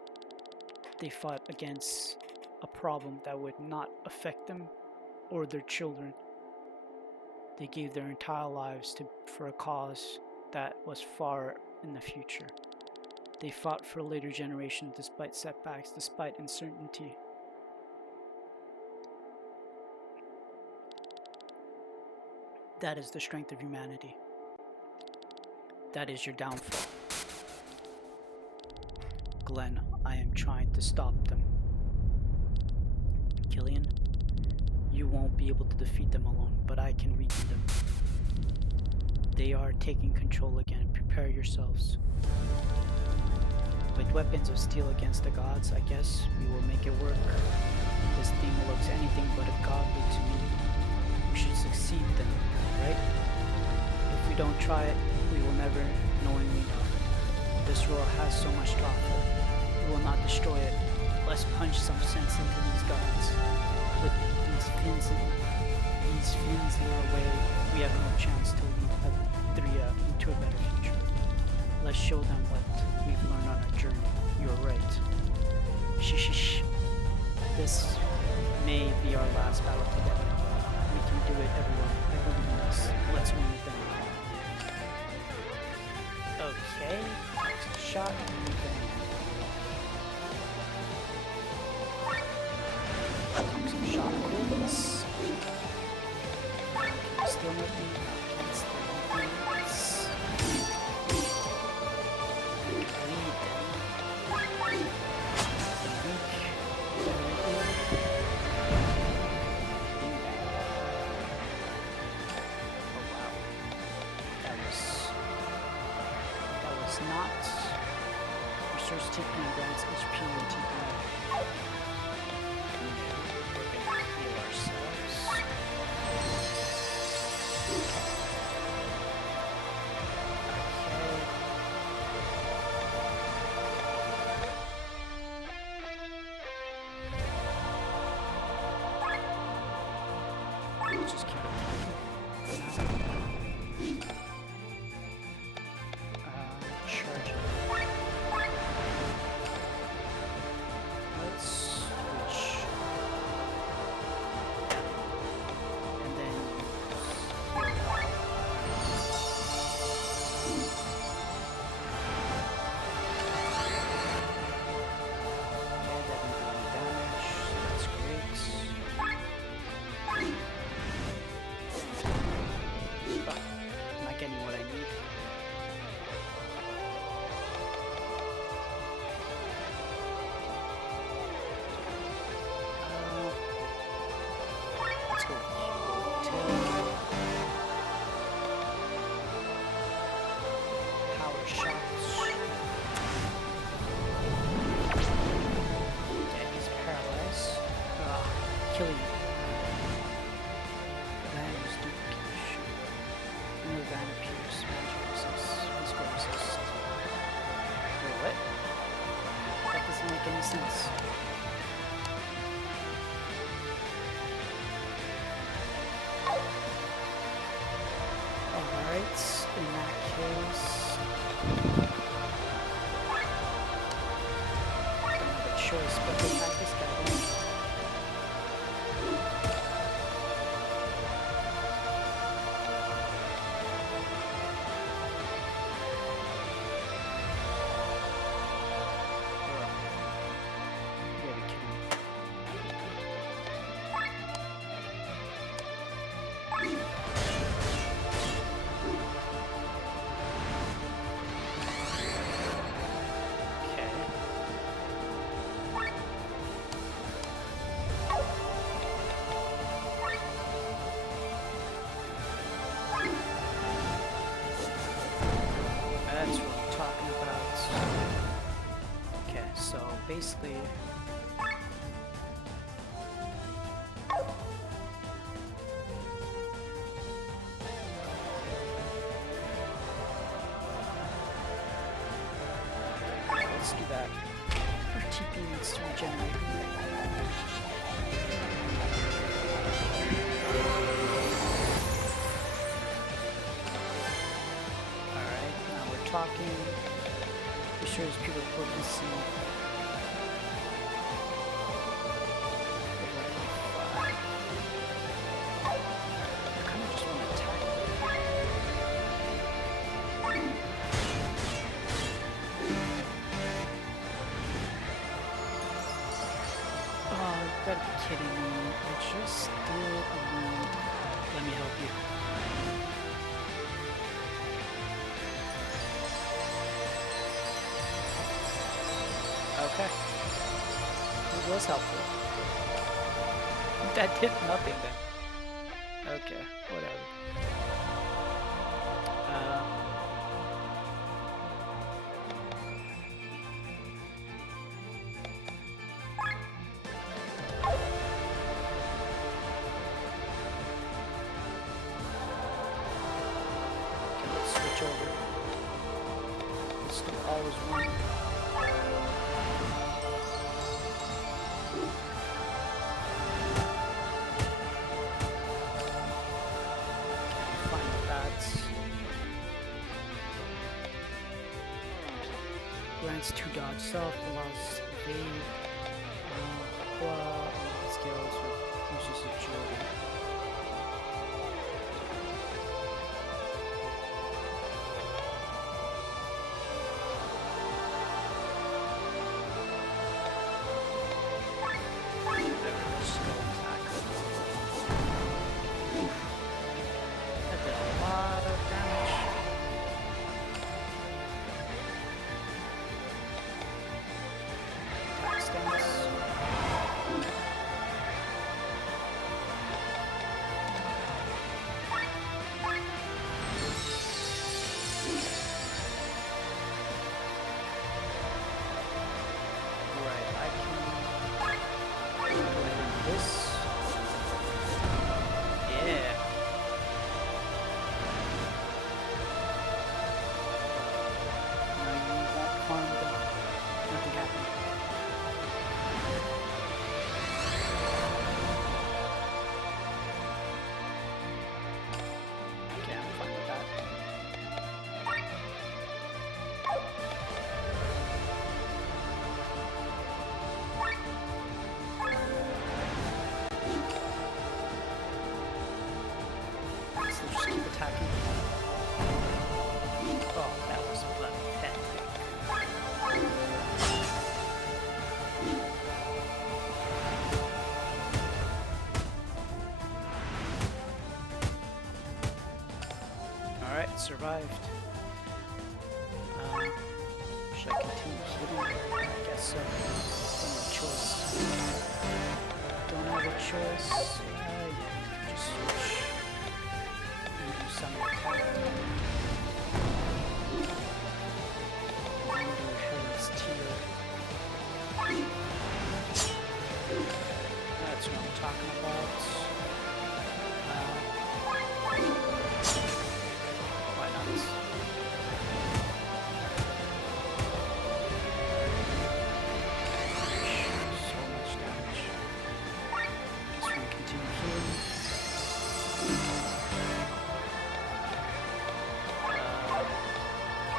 They fought against a problem that would not affect them or their children. They gave their entire lives for a cause that was far in the future. They fought for later generations despite setbacks, despite uncertainty. That is the strength of humanity. That is your downfall. Glenn, I am trying to stop them. Killian, you won't be able to defeat them alone, but I can weaken them. They are taking control again. Prepare yourselves. With weapons of steel against the gods, I guess we will make it work. This thing looks anything but godly to me. We should succeed then, right? If we don't try it, we will never knowingly know. This world has so much to offer. We will not destroy it. Let's punch some sense into these gods. With these fins in our way, we have no chance to lead Thria into a better future. Let's show them what we've learned on our journey. You're right. Shh. This may be our last battle together. We can do it, everyone. I believe in us. Let's win it then. Okay. Shot and then. Some shot quiz. nothing against the movements. Lead them. Weak. Oh wow. That was not. Restores TP and grants HP and TP. We're gonna heal ourselves. Okay. Let's just keep it for now. Charge it. Let's switch. And then yeah, that didn't do any damage, so that's great. Oh, am I getting what I need? Let's go. Power shots. Yeah, he's paralyzed. Killing him. Van is duplication. No van appears. Magic resist. Physical resist. Wait, what? That doesn't make any sense. Alright, in that case, I don't have a choice but to attack this guy. You gotta be kidding me. That's what I'm talking about. Okay, so basically, let's do that. Our TP needs to regenerate. Alright, now we're talking. Restores people potency. I kind of just want to attack them. Oh, you gotta be kidding me. I just did a wound. Let me help you. Okay. It was helpful. That did nothing then. Okay, whatever. Okay, let's switch over. Let's do always one. Grants 2 dodge self, allows evade, skills with uses agility. That attacking. Oh, that was bloody hectic. Alright, survived. Should I continue hitting? I guess so. Don't have a choice. Yeah, just switch and do some attack. Under Heaven's tier. That's what I'm talking about. Why not? So much damage. Just want to continue healing.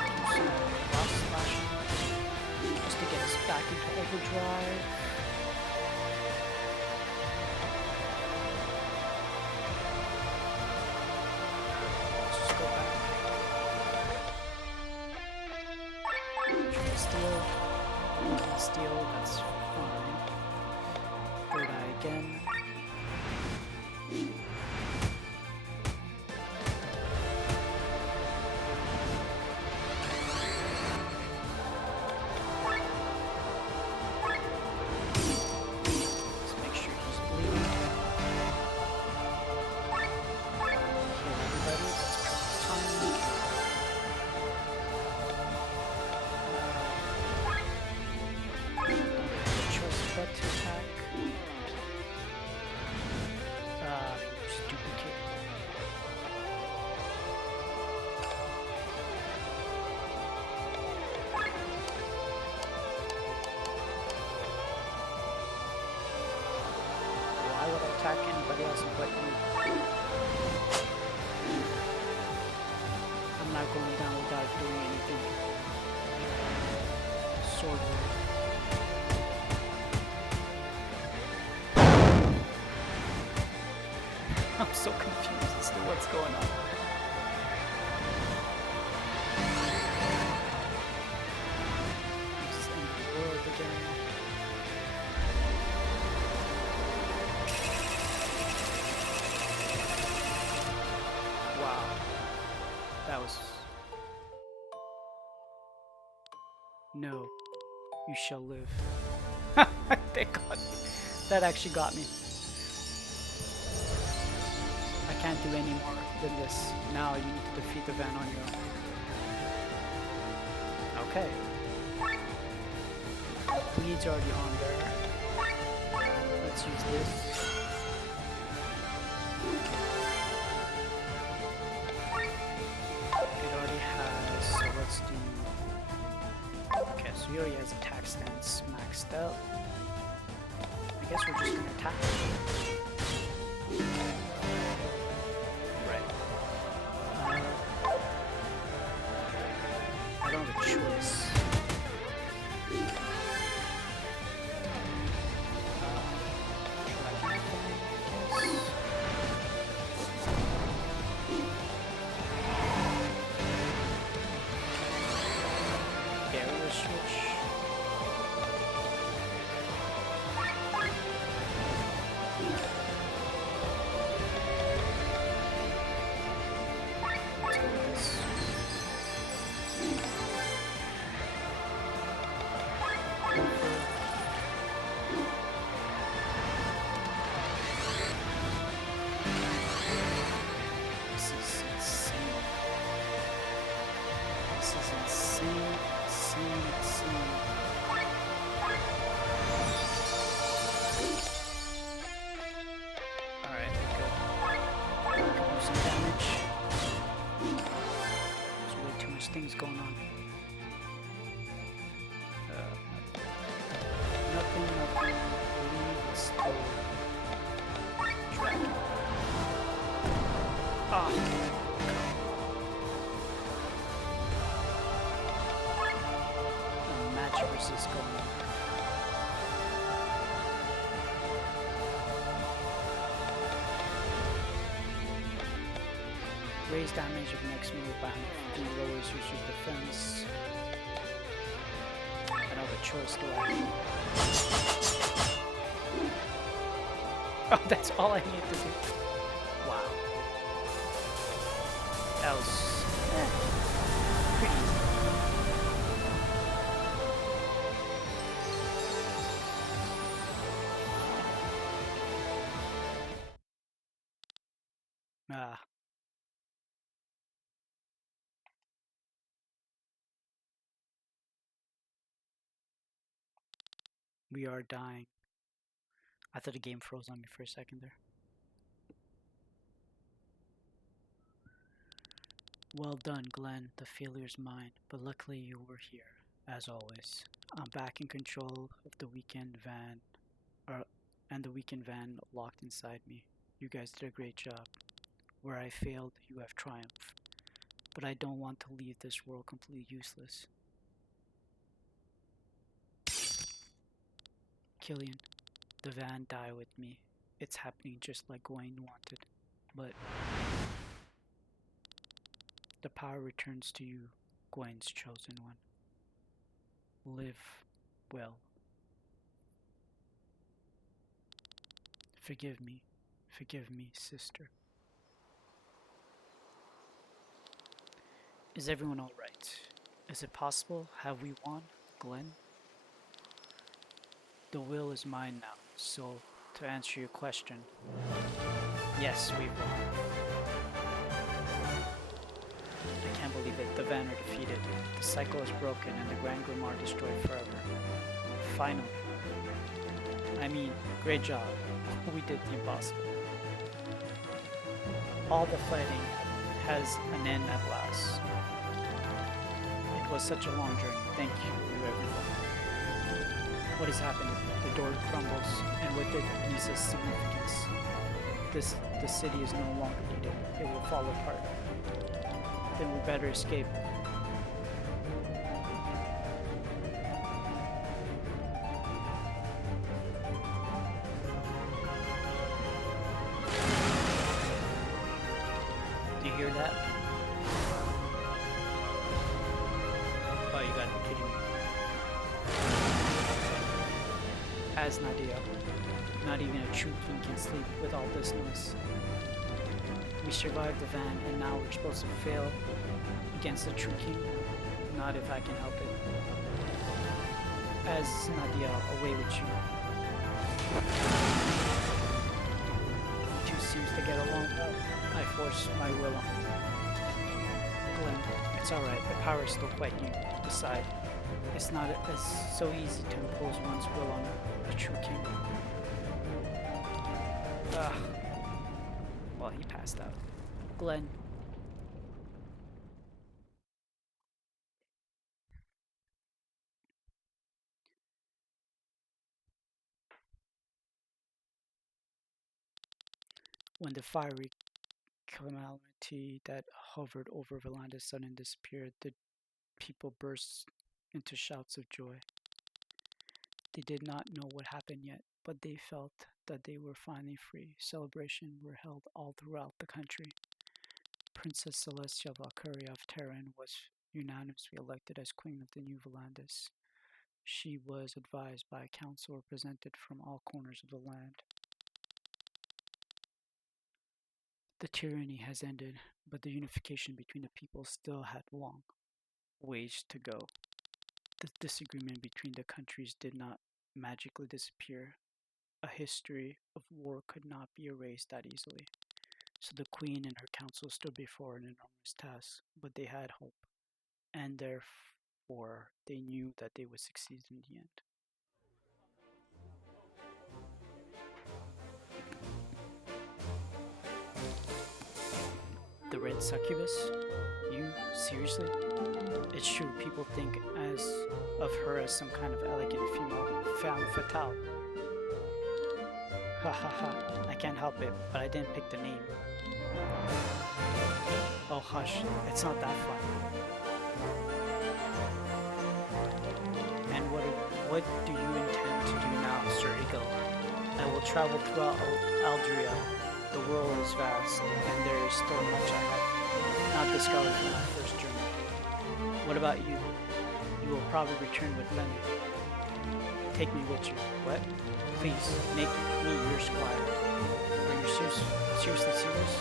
Do some boss slashing just to get us back into overdrive. Let's just go back. Steal, that's fine. Third eye again. Let's make sure he's bleeding. Heal everybody, that's perfect timing. But to attack. Just duplicate. Why would I attack anybody else but you? I'm not going down without doing anything. Sword wave. I'm so confused as to what's going on. Just end the world again. Wow. That was... No. You shall live. Thank God. That actually got me. I can't do any more than this. Now you need to defeat the van on your own. Okay. Bleed's already on there. Let's use this. It already has, so let's do... Okay, so he already has attack stance maxed out. I guess we're just gonna attack him. I don't have a choice. Barrier switch. Let's go with this. This is insane. This is insane, insane. Alright, good. We can do some damage. There's way too much things going on. Nothing. Believe it's still dragging. Ah. Match versus going on. Raise damage of next move by 150, lowers user's defense. Another choice do I have? Oh, that's all I need to do. Wow. That was pretty easy. Ah. We are dying. I thought the game froze on me for a second there. Well done, Glenn. The failure's mine, but luckily you were here, as always. I'm back in control of the weekend van, and the weekend van locked inside me. You guys did a great job. Where I failed, you have triumphed. But I don't want to leave this world completely useless. Killian, the van die with me. It's happening just like Gawain wanted. But the power returns to you, Gawain's chosen one. Live well. Forgive me, sister. Is everyone alright? Is it possible? Have we won, Glenn? The will is mine now, so to answer your question, yes, we've won. I can't believe it. The Van are defeated. The cycle is broken and the Grand Grimoire destroyed forever. Finally. I mean, great job. We did the impossible. All the fighting has an end at last. It was such a long journey. Thank you, everyone. What is happening? The door crumbles, and with it, Lisa's significance. The city is no longer needed. It will fall apart. Then we better escape. Do you hear that? Oh, you gotta be kidding me. As Nadia, not even a true king can sleep with all this noise. We survived the van and now we're supposed to fail against the true king? Not if I can help it. As Nadia, away with you. You two seems to get along well. I force my will on you. Glenn, it's alright, the power is still quite new. Besides, it's not as so easy to impose one's will on a true king. Well, he passed out. Glenn. When the fiery calamity that hovered over Valanda's suddenly disappeared, the people burst into shouts of joy. They did not know what happened yet, but they felt that they were finally free. Celebrations were held all throughout the country. Princess Celestia Valkyria of Terran was unanimously elected as Queen of the New Valandis. She was advised by a council represented from all corners of the land. The tyranny has ended, but the unification between the people still had long ways to go. The disagreement between the countries did not magically disappear. A history of war could not be erased that easily. So the queen and her council stood before an enormous task, but they had hope, and therefore they knew that they would succeed in the end. The Red Succubus? You? Seriously? It's true, people think of her as some kind of elegant female femme fatale. Ha ha ha, I can't help it, but I didn't pick the name. Oh hush, it's not that fun. And what do you intend to do now, Sir Eagle? I will travel throughout Aldria. The world is vast, and there is still much ahead. not discovered from my first journey. What about you? You will probably return with Leonard. Take me with you. What? Please, make me your squire. Are you seriously serious?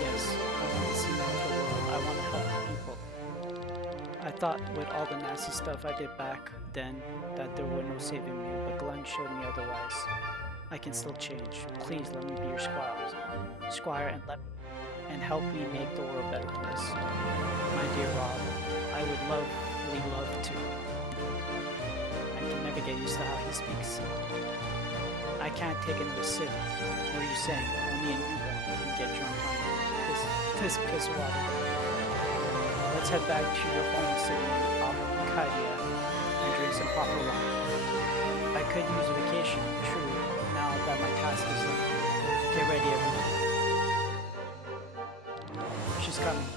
Yes, I want to see more of the world. I want to help people. I thought with all the nasty stuff I did back then that there were no saving me, but Glenn showed me otherwise. I can still change. Please let me be your squire, and help me make the world a better place. My dear Rob, I would really love to. I can never get used to how he speaks. I can't take another sip. What are you saying? Only an Uber can get drunk on this piss water. Let's head back to your home city of Arcadia and drink some proper wine. I could use a vacation, true, now that my task is done. Get ready, everyone. She's coming.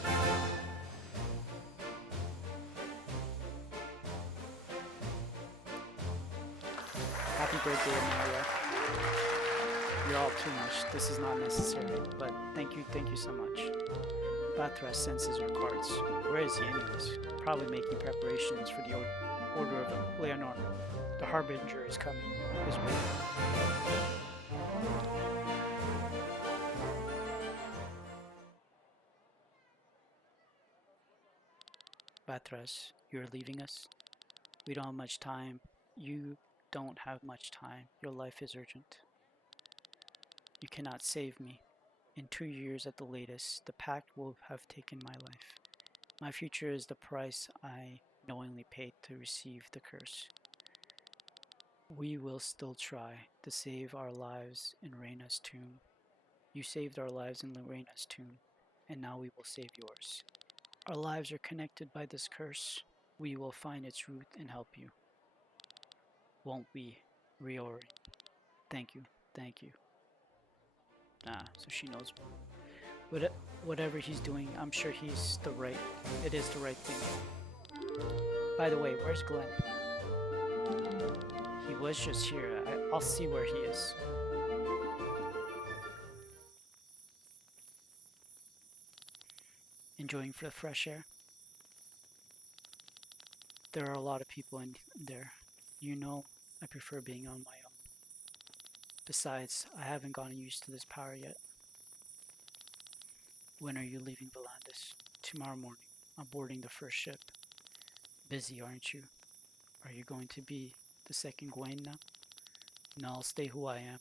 Happy birthday, Maria. You're all too much. This is not necessary, but thank you so much. Bathras senses her cards. Where is he anyways? Probably making preparations for the order of Leonor. The Harbinger is coming. Is waiting. Bathras, you're leaving us? We don't have much time. You don't have much time. Your life is urgent. You cannot save me. In 2 years at the latest, the pact will have taken my life. My future is the price I knowingly paid to receive the curse. We will still try to save our lives in Reyna's tomb. You saved our lives in Lorena's tomb, and now we will save yours. Our lives are connected by this curse. We will find its root and help you. Won't we, Riori? Thank you, thank you. So she knows. Whatever he's doing, I'm sure it is the right thing. By the way, where's Glenn? He was just here. I'll see where he is. Enjoying the fresh air? There are a lot of people in there. You know, I prefer being on my own. Besides, I haven't gotten used to this power yet. When are you leaving Volandis? Tomorrow morning. I'm boarding the first ship. Busy, aren't you? Are you going to be the second Gwaine now? No, I'll stay who I am.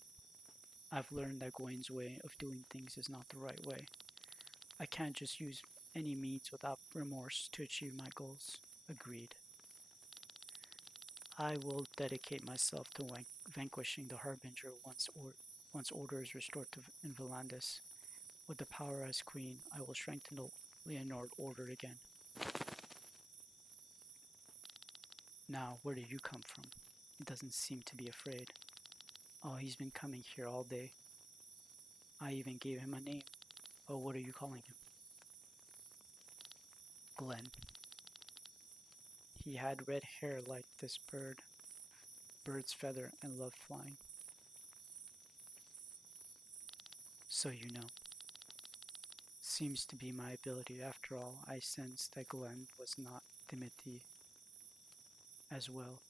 I've learned that Gwaine's way of doing things is not the right way. I can't just use any means without remorse to achieve my goals. Agreed. I will dedicate myself to vanquishing the Harbinger once order is restored in Volandis. With the power as queen, I will strengthen the Leonard order again. Now, where did you come from? He doesn't seem to be afraid. Oh, he's been coming here all day. I even gave him a name. Oh, what are you calling him? Glenn. He had red hair like this bird's feather, and loved flying. So you know. Seems to be my ability. After all, I sensed that Glenn was not Dimity as well.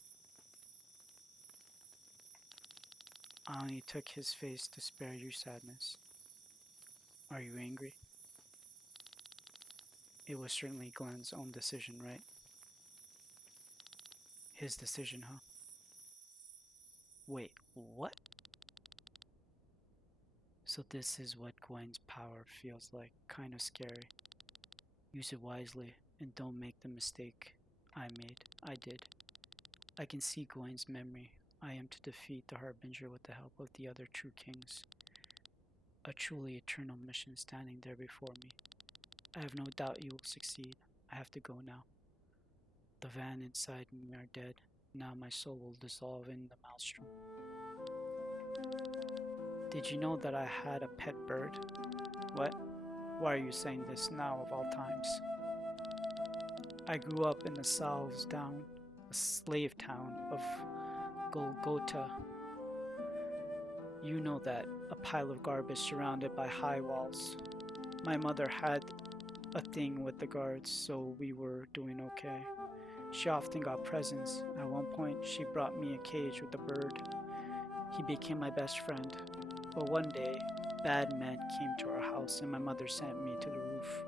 I only took his face to spare you sadness. Are you angry? It was certainly Glenn's own decision, right? His decision, huh? Wait, what? So this is what Gwen's power feels like. Kind of scary. Use it wisely and don't make the mistake I did. I can see Gwen's memory. I am to defeat the Harbinger with the help of the other true kings. A truly eternal mission standing there before me. I have no doubt you will succeed. I have to go now. The van inside me are dead. Now my soul will dissolve in the maelstrom. Did you know that I had a pet bird? What? Why are you saying this now of all times? I grew up in the Salvesdown, a slave town of Golgotha. You know that, a pile of garbage surrounded by high walls. My mother had a thing with the guards, so we were doing okay. She often got presents. At one point, she brought me a cage with a bird. He became my best friend. But one day, bad men came to our house and my mother sent me to the roof.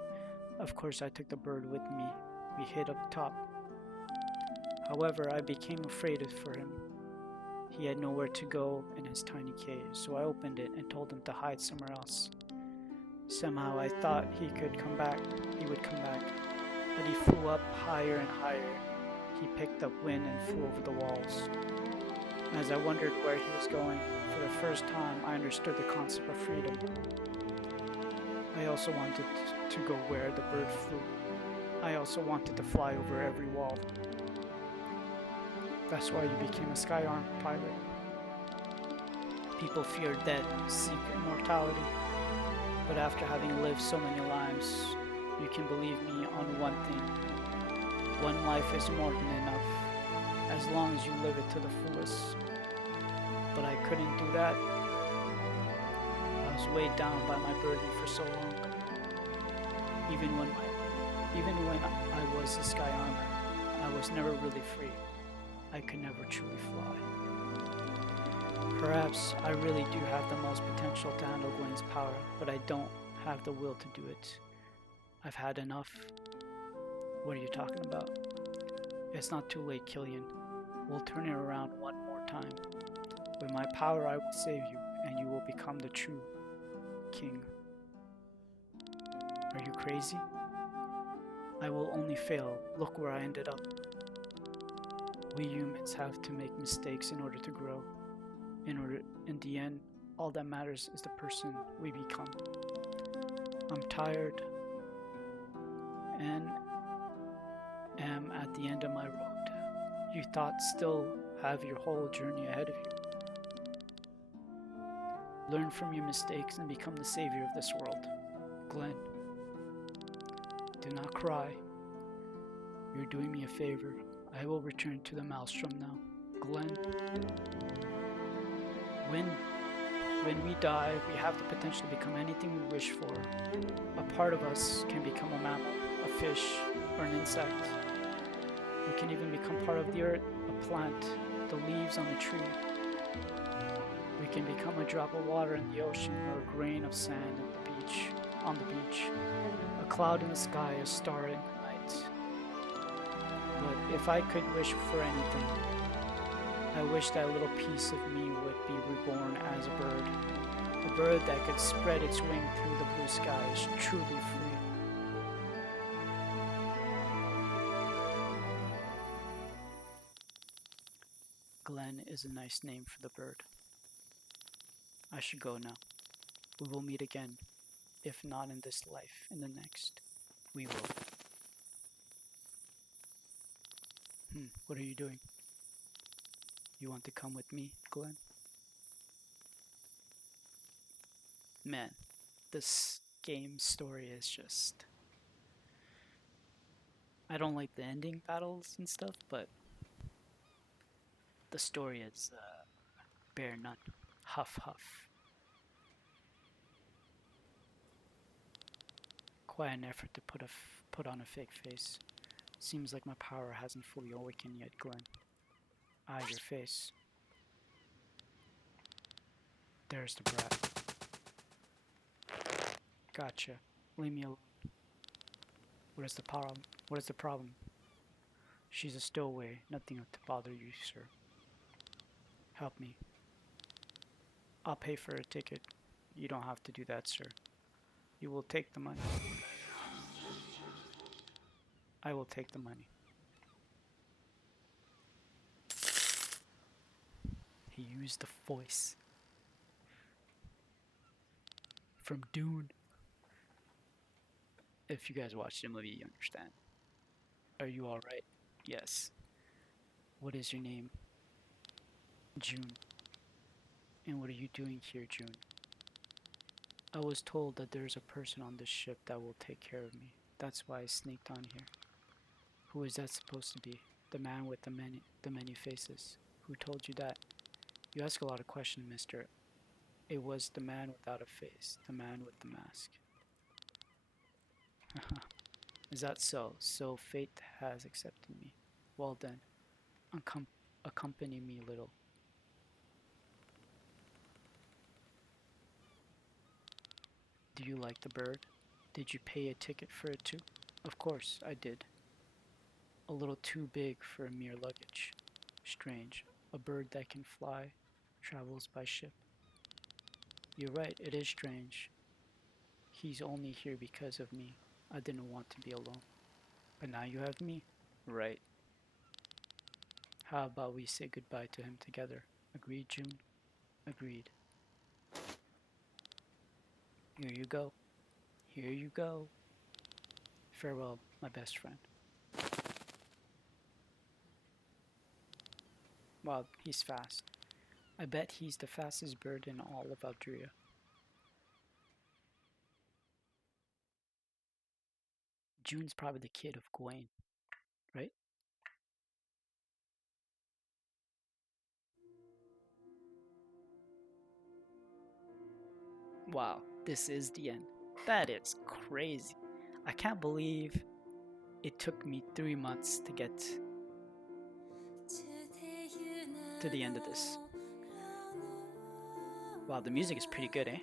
Of course, I took the bird with me. We hid up top. However, I became afraid for him. He had nowhere to go in his tiny cage, so I opened it and told him to hide somewhere else. Somehow I thought he would come back, but he flew up higher and higher. He picked up wind and flew over the walls. As I wondered where he was going, for the first time I understood the concept of freedom. I also wanted to go where the bird flew. I also wanted to fly over every wall. That's why you became a Skyarm pilot. People fear death, seek immortality. But after having lived so many lives, you can believe me on one thing. One life is more than enough, as long as you live it to the fullest. But I couldn't do that. I was weighed down by my burden for so long. Even when I was a Skyarmer, I was never really free. I could never truly fly. Perhaps I really do have the most potential to handle Gwen's power, but I don't have the will to do it. I've had enough. What are you talking about? It's not too late, Killian. We'll turn it around one more time. With my power, I will save you, and you will become the true king. Are you crazy? I will only fail. Look where I ended up. We humans have to make mistakes in order to grow. In the end, all that matters is the person we become. I'm tired and am at the end of my road. You thought still have your whole journey ahead of you. Learn from your mistakes and become the savior of this world. Glenn, do not cry. You're doing me a favor. I will return to the Maelstrom now. Glenn, when we die, we have the potential to become anything we wish for. A part of us can become a mammal, a fish, or an insect. We can even become part of the earth, a plant, the leaves on the tree. We can become a drop of water in the ocean, or a grain of sand on the beach, a cloud in the sky, a star in the night. But if I could wish for anything, I wish that little piece of me would be reborn as a bird that could spread its wing through the blue skies, truly free. Glenn is a nice name for the bird. I should go now. We will meet again. If not in this life, in the next, we will. What are you doing? You want to come with me, Glenn? Man, this game story is just... I don't like the ending battles and stuff, but the story is bare none. Huff huff. Quite an effort to put on a fake face. Seems like my power hasn't fully awakened yet, Glenn. Your face. There's the brat. Gotcha. Leave me alone. What is the problem? What is the problem? She's a stowaway. Nothing to bother you, sir. Help me. I'll pay for a ticket. You don't have to do that, sir. You will take the money. I will take the money. He used the voice from Dune. If you guys watched the movie, you understand. Are you alright? Yes. What is your name? June. And what are you doing here, June? I was told that there's a person on this ship that will take care of me. That's why I sneaked on here. Who is that supposed to be? The man with the many faces. Who told you that? You ask a lot of questions, mister. It was the man without a face. The man with the mask. Is that so? So fate has accepted me. Well then, accom accompany me a little. Do you like the bird? Did you pay a ticket for it too? Of course, I did. A little too big for mere luggage. Strange. A bird that can fly travels by ship. You're right, it is strange. He's only here because of me. I didn't want to be alone. But now you have me. Right. How about we say goodbye to him together? Agreed, June? Agreed. Here you go. Here you go. Farewell, my best friend. Wow, he's fast. I bet he's the fastest bird in all of Algeria. June's probably the kid of Gawain, right? Wow, this is the end. That is crazy. I can't believe it took me 3 months to get to the end of this. Wow, the music is pretty good, eh?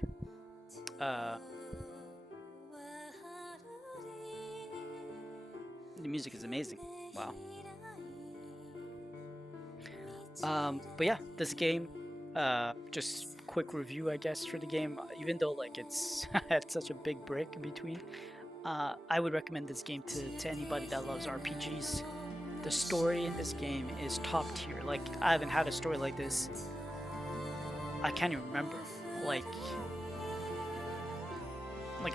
The music is amazing. Wow. But yeah, this game, just quick review, I guess, for the game. Even though like it's had such a big break in between, I would recommend this game to anybody that loves RPGs. The story in this game is top tier. Like I haven't had a story like this. I can't even remember. Like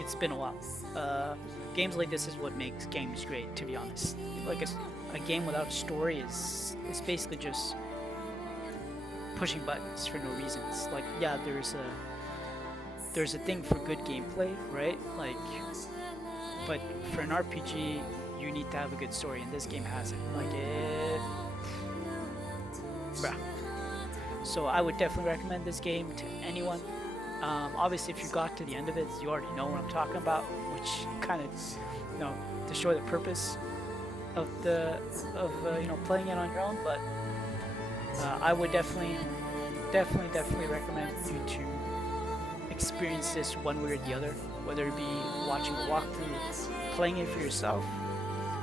it's been a while. Games like this is what makes games great, to be honest. Like a game without a story is basically just pushing buttons for no reasons. Like yeah, there's a thing for good gameplay, right? Like, but for an RPG, you need to have a good story, and this game has it. Like it, bruh. So I would definitely recommend this game to anyone. Obviously, if you got to the end of it, you already know what I'm talking about, which kind of, to show the purpose of playing it on your own. But I would definitely recommend you to experience this one way or the other, whether it be watching a walkthrough, playing it for yourself.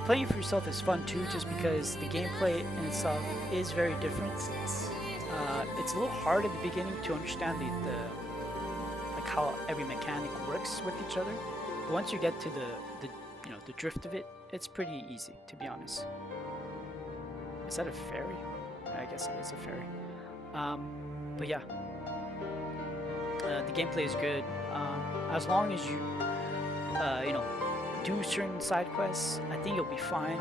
Playing it for yourself is fun too, just because the gameplay in itself is very different. It's a little hard at the beginning to understand the like how every mechanic works with each other. But once you get to the drift of it, it's pretty easy, to be honest. Is that a ferry? I guess it is a ferry. But yeah, the gameplay is good. As long as you do certain side quests, I think you'll be fine.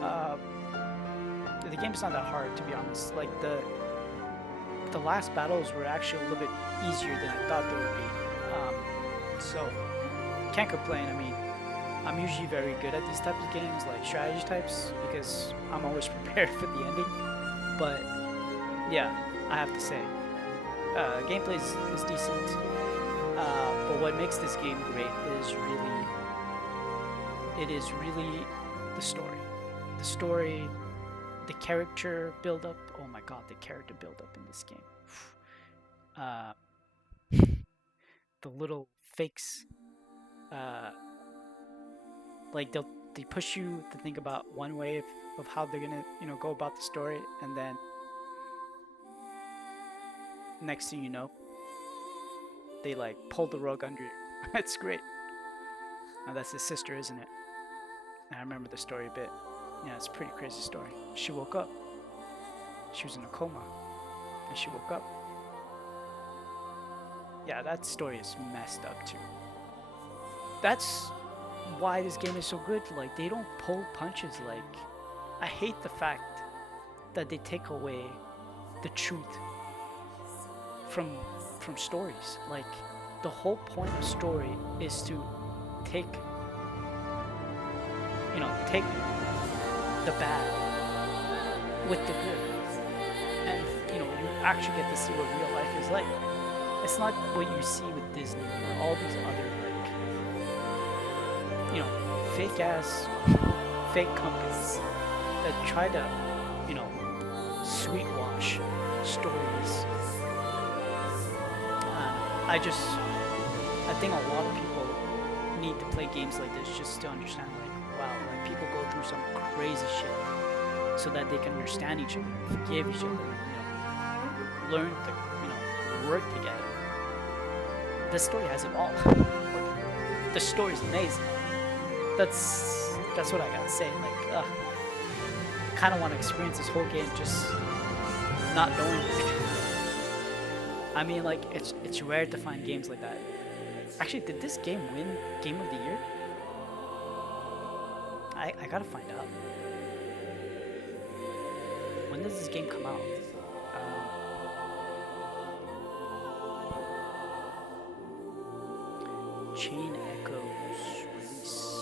The game's not that hard, to be honest. Like the last battles were actually a little bit easier than I thought they would be. So can't complain. I mean, I'm usually very good at these types of games, like strategy types, because I'm always prepared for the ending. But yeah, I have to say, gameplay is decent. But what makes this game great is really the story. The story, the character build up. Oh my god, the character build up in this game. The little fakes, like they push you to think about one way of how they're gonna go about the story, and then next thing you know, they like pull the rug under you. It's great. Now that's his sister, isn't it? And I remember the story a bit. Yeah, it's a pretty crazy story. She woke up. She was in a coma, and she woke up. Yeah, that story is messed up too. That's why this game is so good. Like, they don't pull punches. Like, I hate the fact that they take away the truth from stories. Like, the whole point of story is to take the bad with the good, and you actually get to see what real life is like. It's not what you see with Disney or all these other, like, fake ass, fake companies that try to, you know, sweetwash stories. I think a lot of people need to play games like this just to understand, like, wow, like people go through some crazy shit so that they can understand each other, forgive each other, learn to, work together. This story has it all. The story's amazing. That's what I gotta say. Like, kind of want to experience this whole game just not knowing. I mean, like, it's rare to find games like that. Actually, did this game win Game of the Year? I gotta find out. When does this game come out? Chain Echoes release.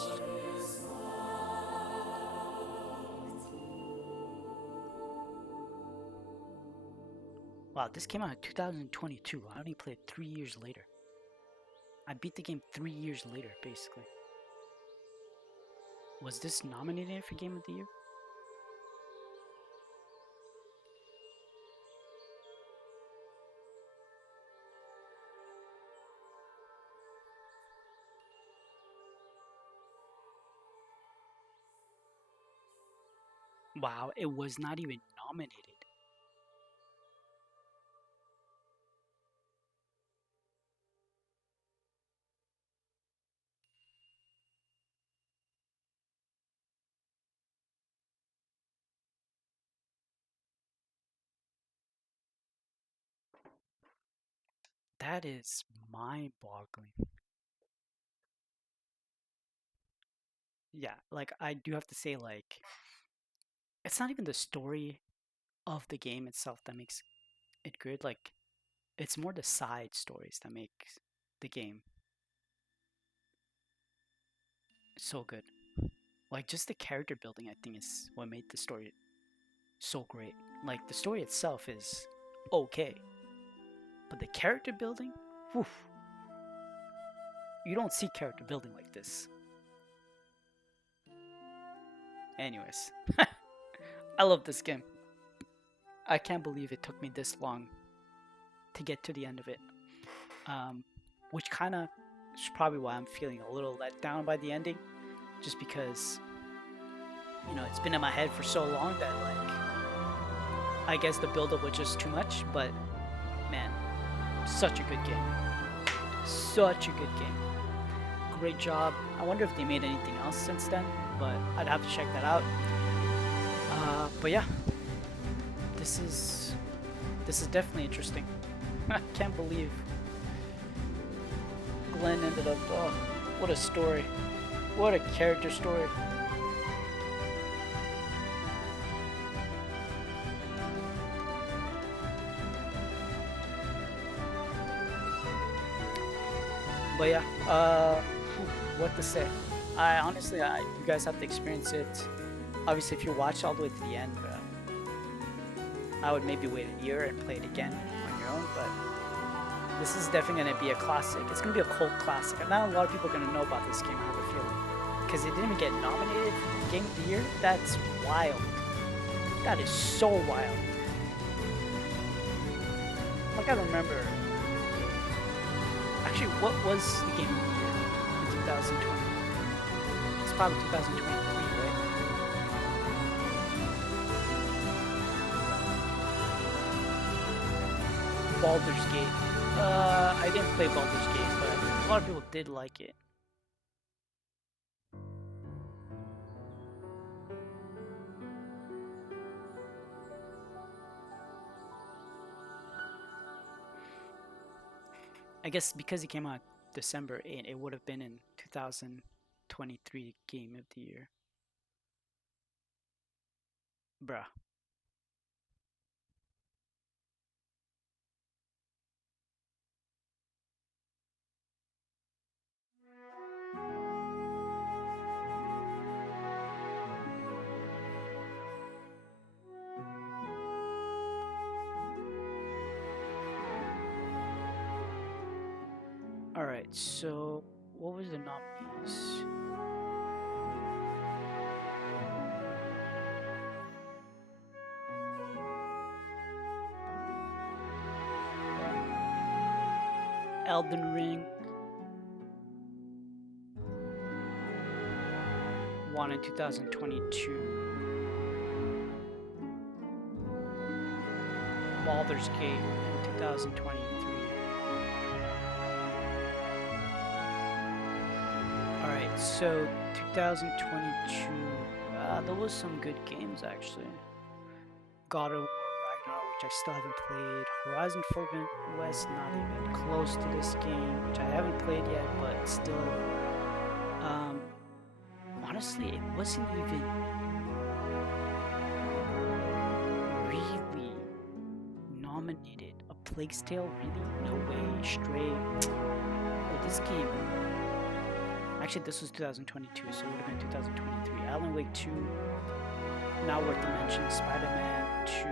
Wow, this came out in 2022. I only played 3 years later. I beat the game 3 years later, basically. Was this nominated for Game of the Year? Wow, it was not even nominated. That is mind-boggling. Yeah, like I do have to say, like, it's not even the story of the game itself that makes it good. Like, it's more the side stories that make the game so good. Like, just the character building, I think, is what made the story so great. Like, the story itself is okay, but the character building, whew, you don't see character building like this. Anyways, I love this game. I can't believe it took me this long to get to the end of it. Which kind of is probably why I'm feeling a little let down by the ending, just because it's been in my head for so long that, like, I guess the build-up was just too much. But man, such a good game, such a good game. Great job. I wonder if they made anything else since then, but I'd have to check that out. But yeah, this is definitely interesting. I can't believe Glenn ended up. Oh, what a story! What a character story! But yeah, what to say? I honestly, you guys have to experience it. Obviously, if you watch all the way to the end, I would maybe wait a year and play it again on your own. But this is definitely going to be a classic. It's going to be a cult classic. Not a lot of people are going to know about this game, I have a feeling. Because it didn't even get nominated for Game of the Year. That's wild. That is so wild. Like, I remember. Actually, what was the Game of the Year in 2020? It's probably 2023, right? Baldur's Gate. I didn't play Baldur's Gate, but a lot of people did like it. I guess because it came out December 8, it would have been in 2023 Game of the Year. Bruh. Alright, so what was the nominees? Elden Ring. One in 2022. Baldur's Gate in 2023. Alright, so 2022, there was some good games actually. God of War Ragnarok, which I still haven't played. Horizon Forbidden West, not even close to this game, which I haven't played yet, but still. Honestly, it wasn't even really nominated. A Plague's Tale, really? No way. Stray. Oh, this game. Actually, this was 2022, so it would have been 2023. Alan Wake 2, not worth the mention. Spider-Man 2,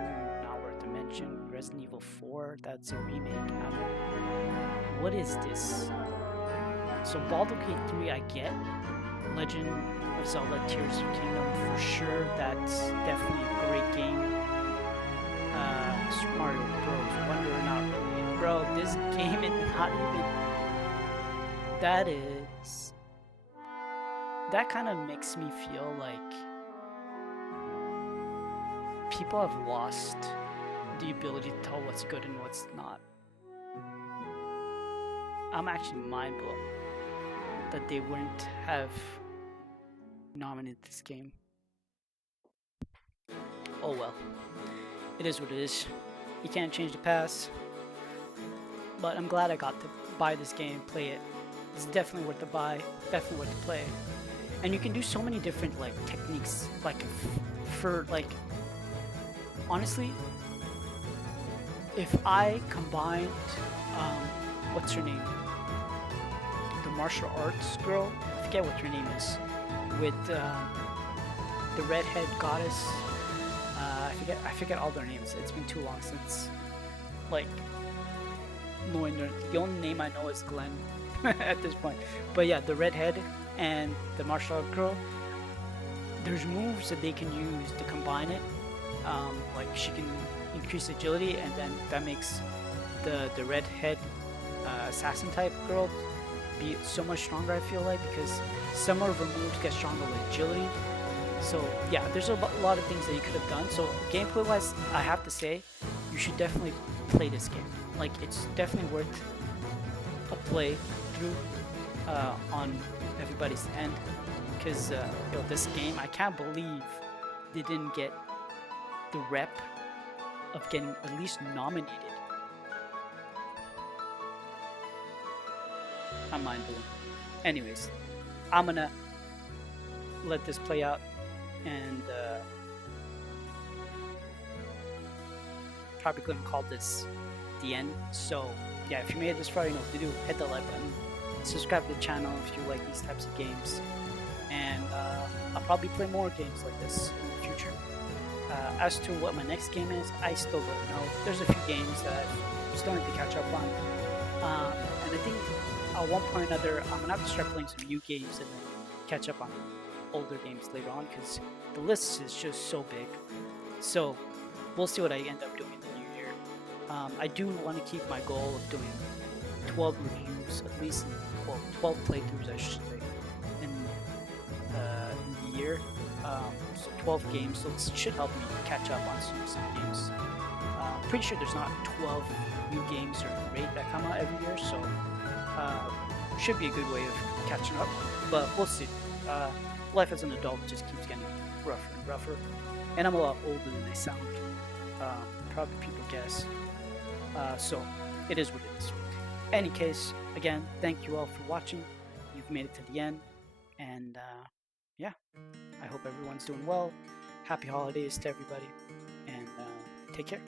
not worth the mention. Resident Evil 4, that's a remake. What is this? So Baldur's Gate 3, I get. Legend of Zelda Tears of Kingdom, for sure. That's definitely a great game. Super Mario Bros. Wonder or not really. Bro, this game is not even... That kind of makes me feel like people have lost the ability to tell what's good and what's not. I'm actually mind blown that they wouldn't have nominated this game. Oh well, it is what it is. You can't change the past, but I'm glad I got to buy this game, play it. It's definitely worth the buy, definitely worth the play. And you can do so many different like techniques, like for like, honestly, if I combined, what's her name? The martial arts girl, I forget what her name is, with the redhead goddess. I forget all their names. It's been too long since like knowing their. The only name I know is Glenn at this point. But yeah, the redhead and the martial art girl. There's moves that they can use to combine it. Like she can increase agility, and then that makes the redhead assassin type girl be so much stronger, I feel like, because some of her moves get stronger with agility. So yeah, there's a lot of things that you could have done. So gameplay wise, I have to say you should definitely play this game. Like, it's definitely worth a play through on everybody's end, because this game, I can't believe they didn't get the rep of getting at least nominated. I'm mind blown. Anyways, I'm gonna let this play out, and probably gonna call this the end. So yeah, if you made it this far, you know what to do. Hit the like button, subscribe to the channel if you like these types of games, and I'll probably play more games like this in the future. As to what my next game is, I still don't know. There's a few games that I'm still need to catch up on, and I think at one point or another I'm gonna have to start playing some new games and then catch up on older games later on, because the list is just so big. So we'll see what I end up doing in the new year. I do want to keep my goal of doing 12 reviews, at least, well, 12 playthroughs I should say, in the year. So 12 games, so it should help me catch up on some games. Pretty sure there's not 12 new games or great that come out every year, so should be a good way of catching up, but we'll see. Life as an adult just keeps getting rougher and rougher, and I'm a lot older than I sound. Probably people guess. So it is what it is. Any case, again, thank you all for watching. You've made it to the end, and yeah, I hope everyone's doing well. Happy holidays to everybody, and take care.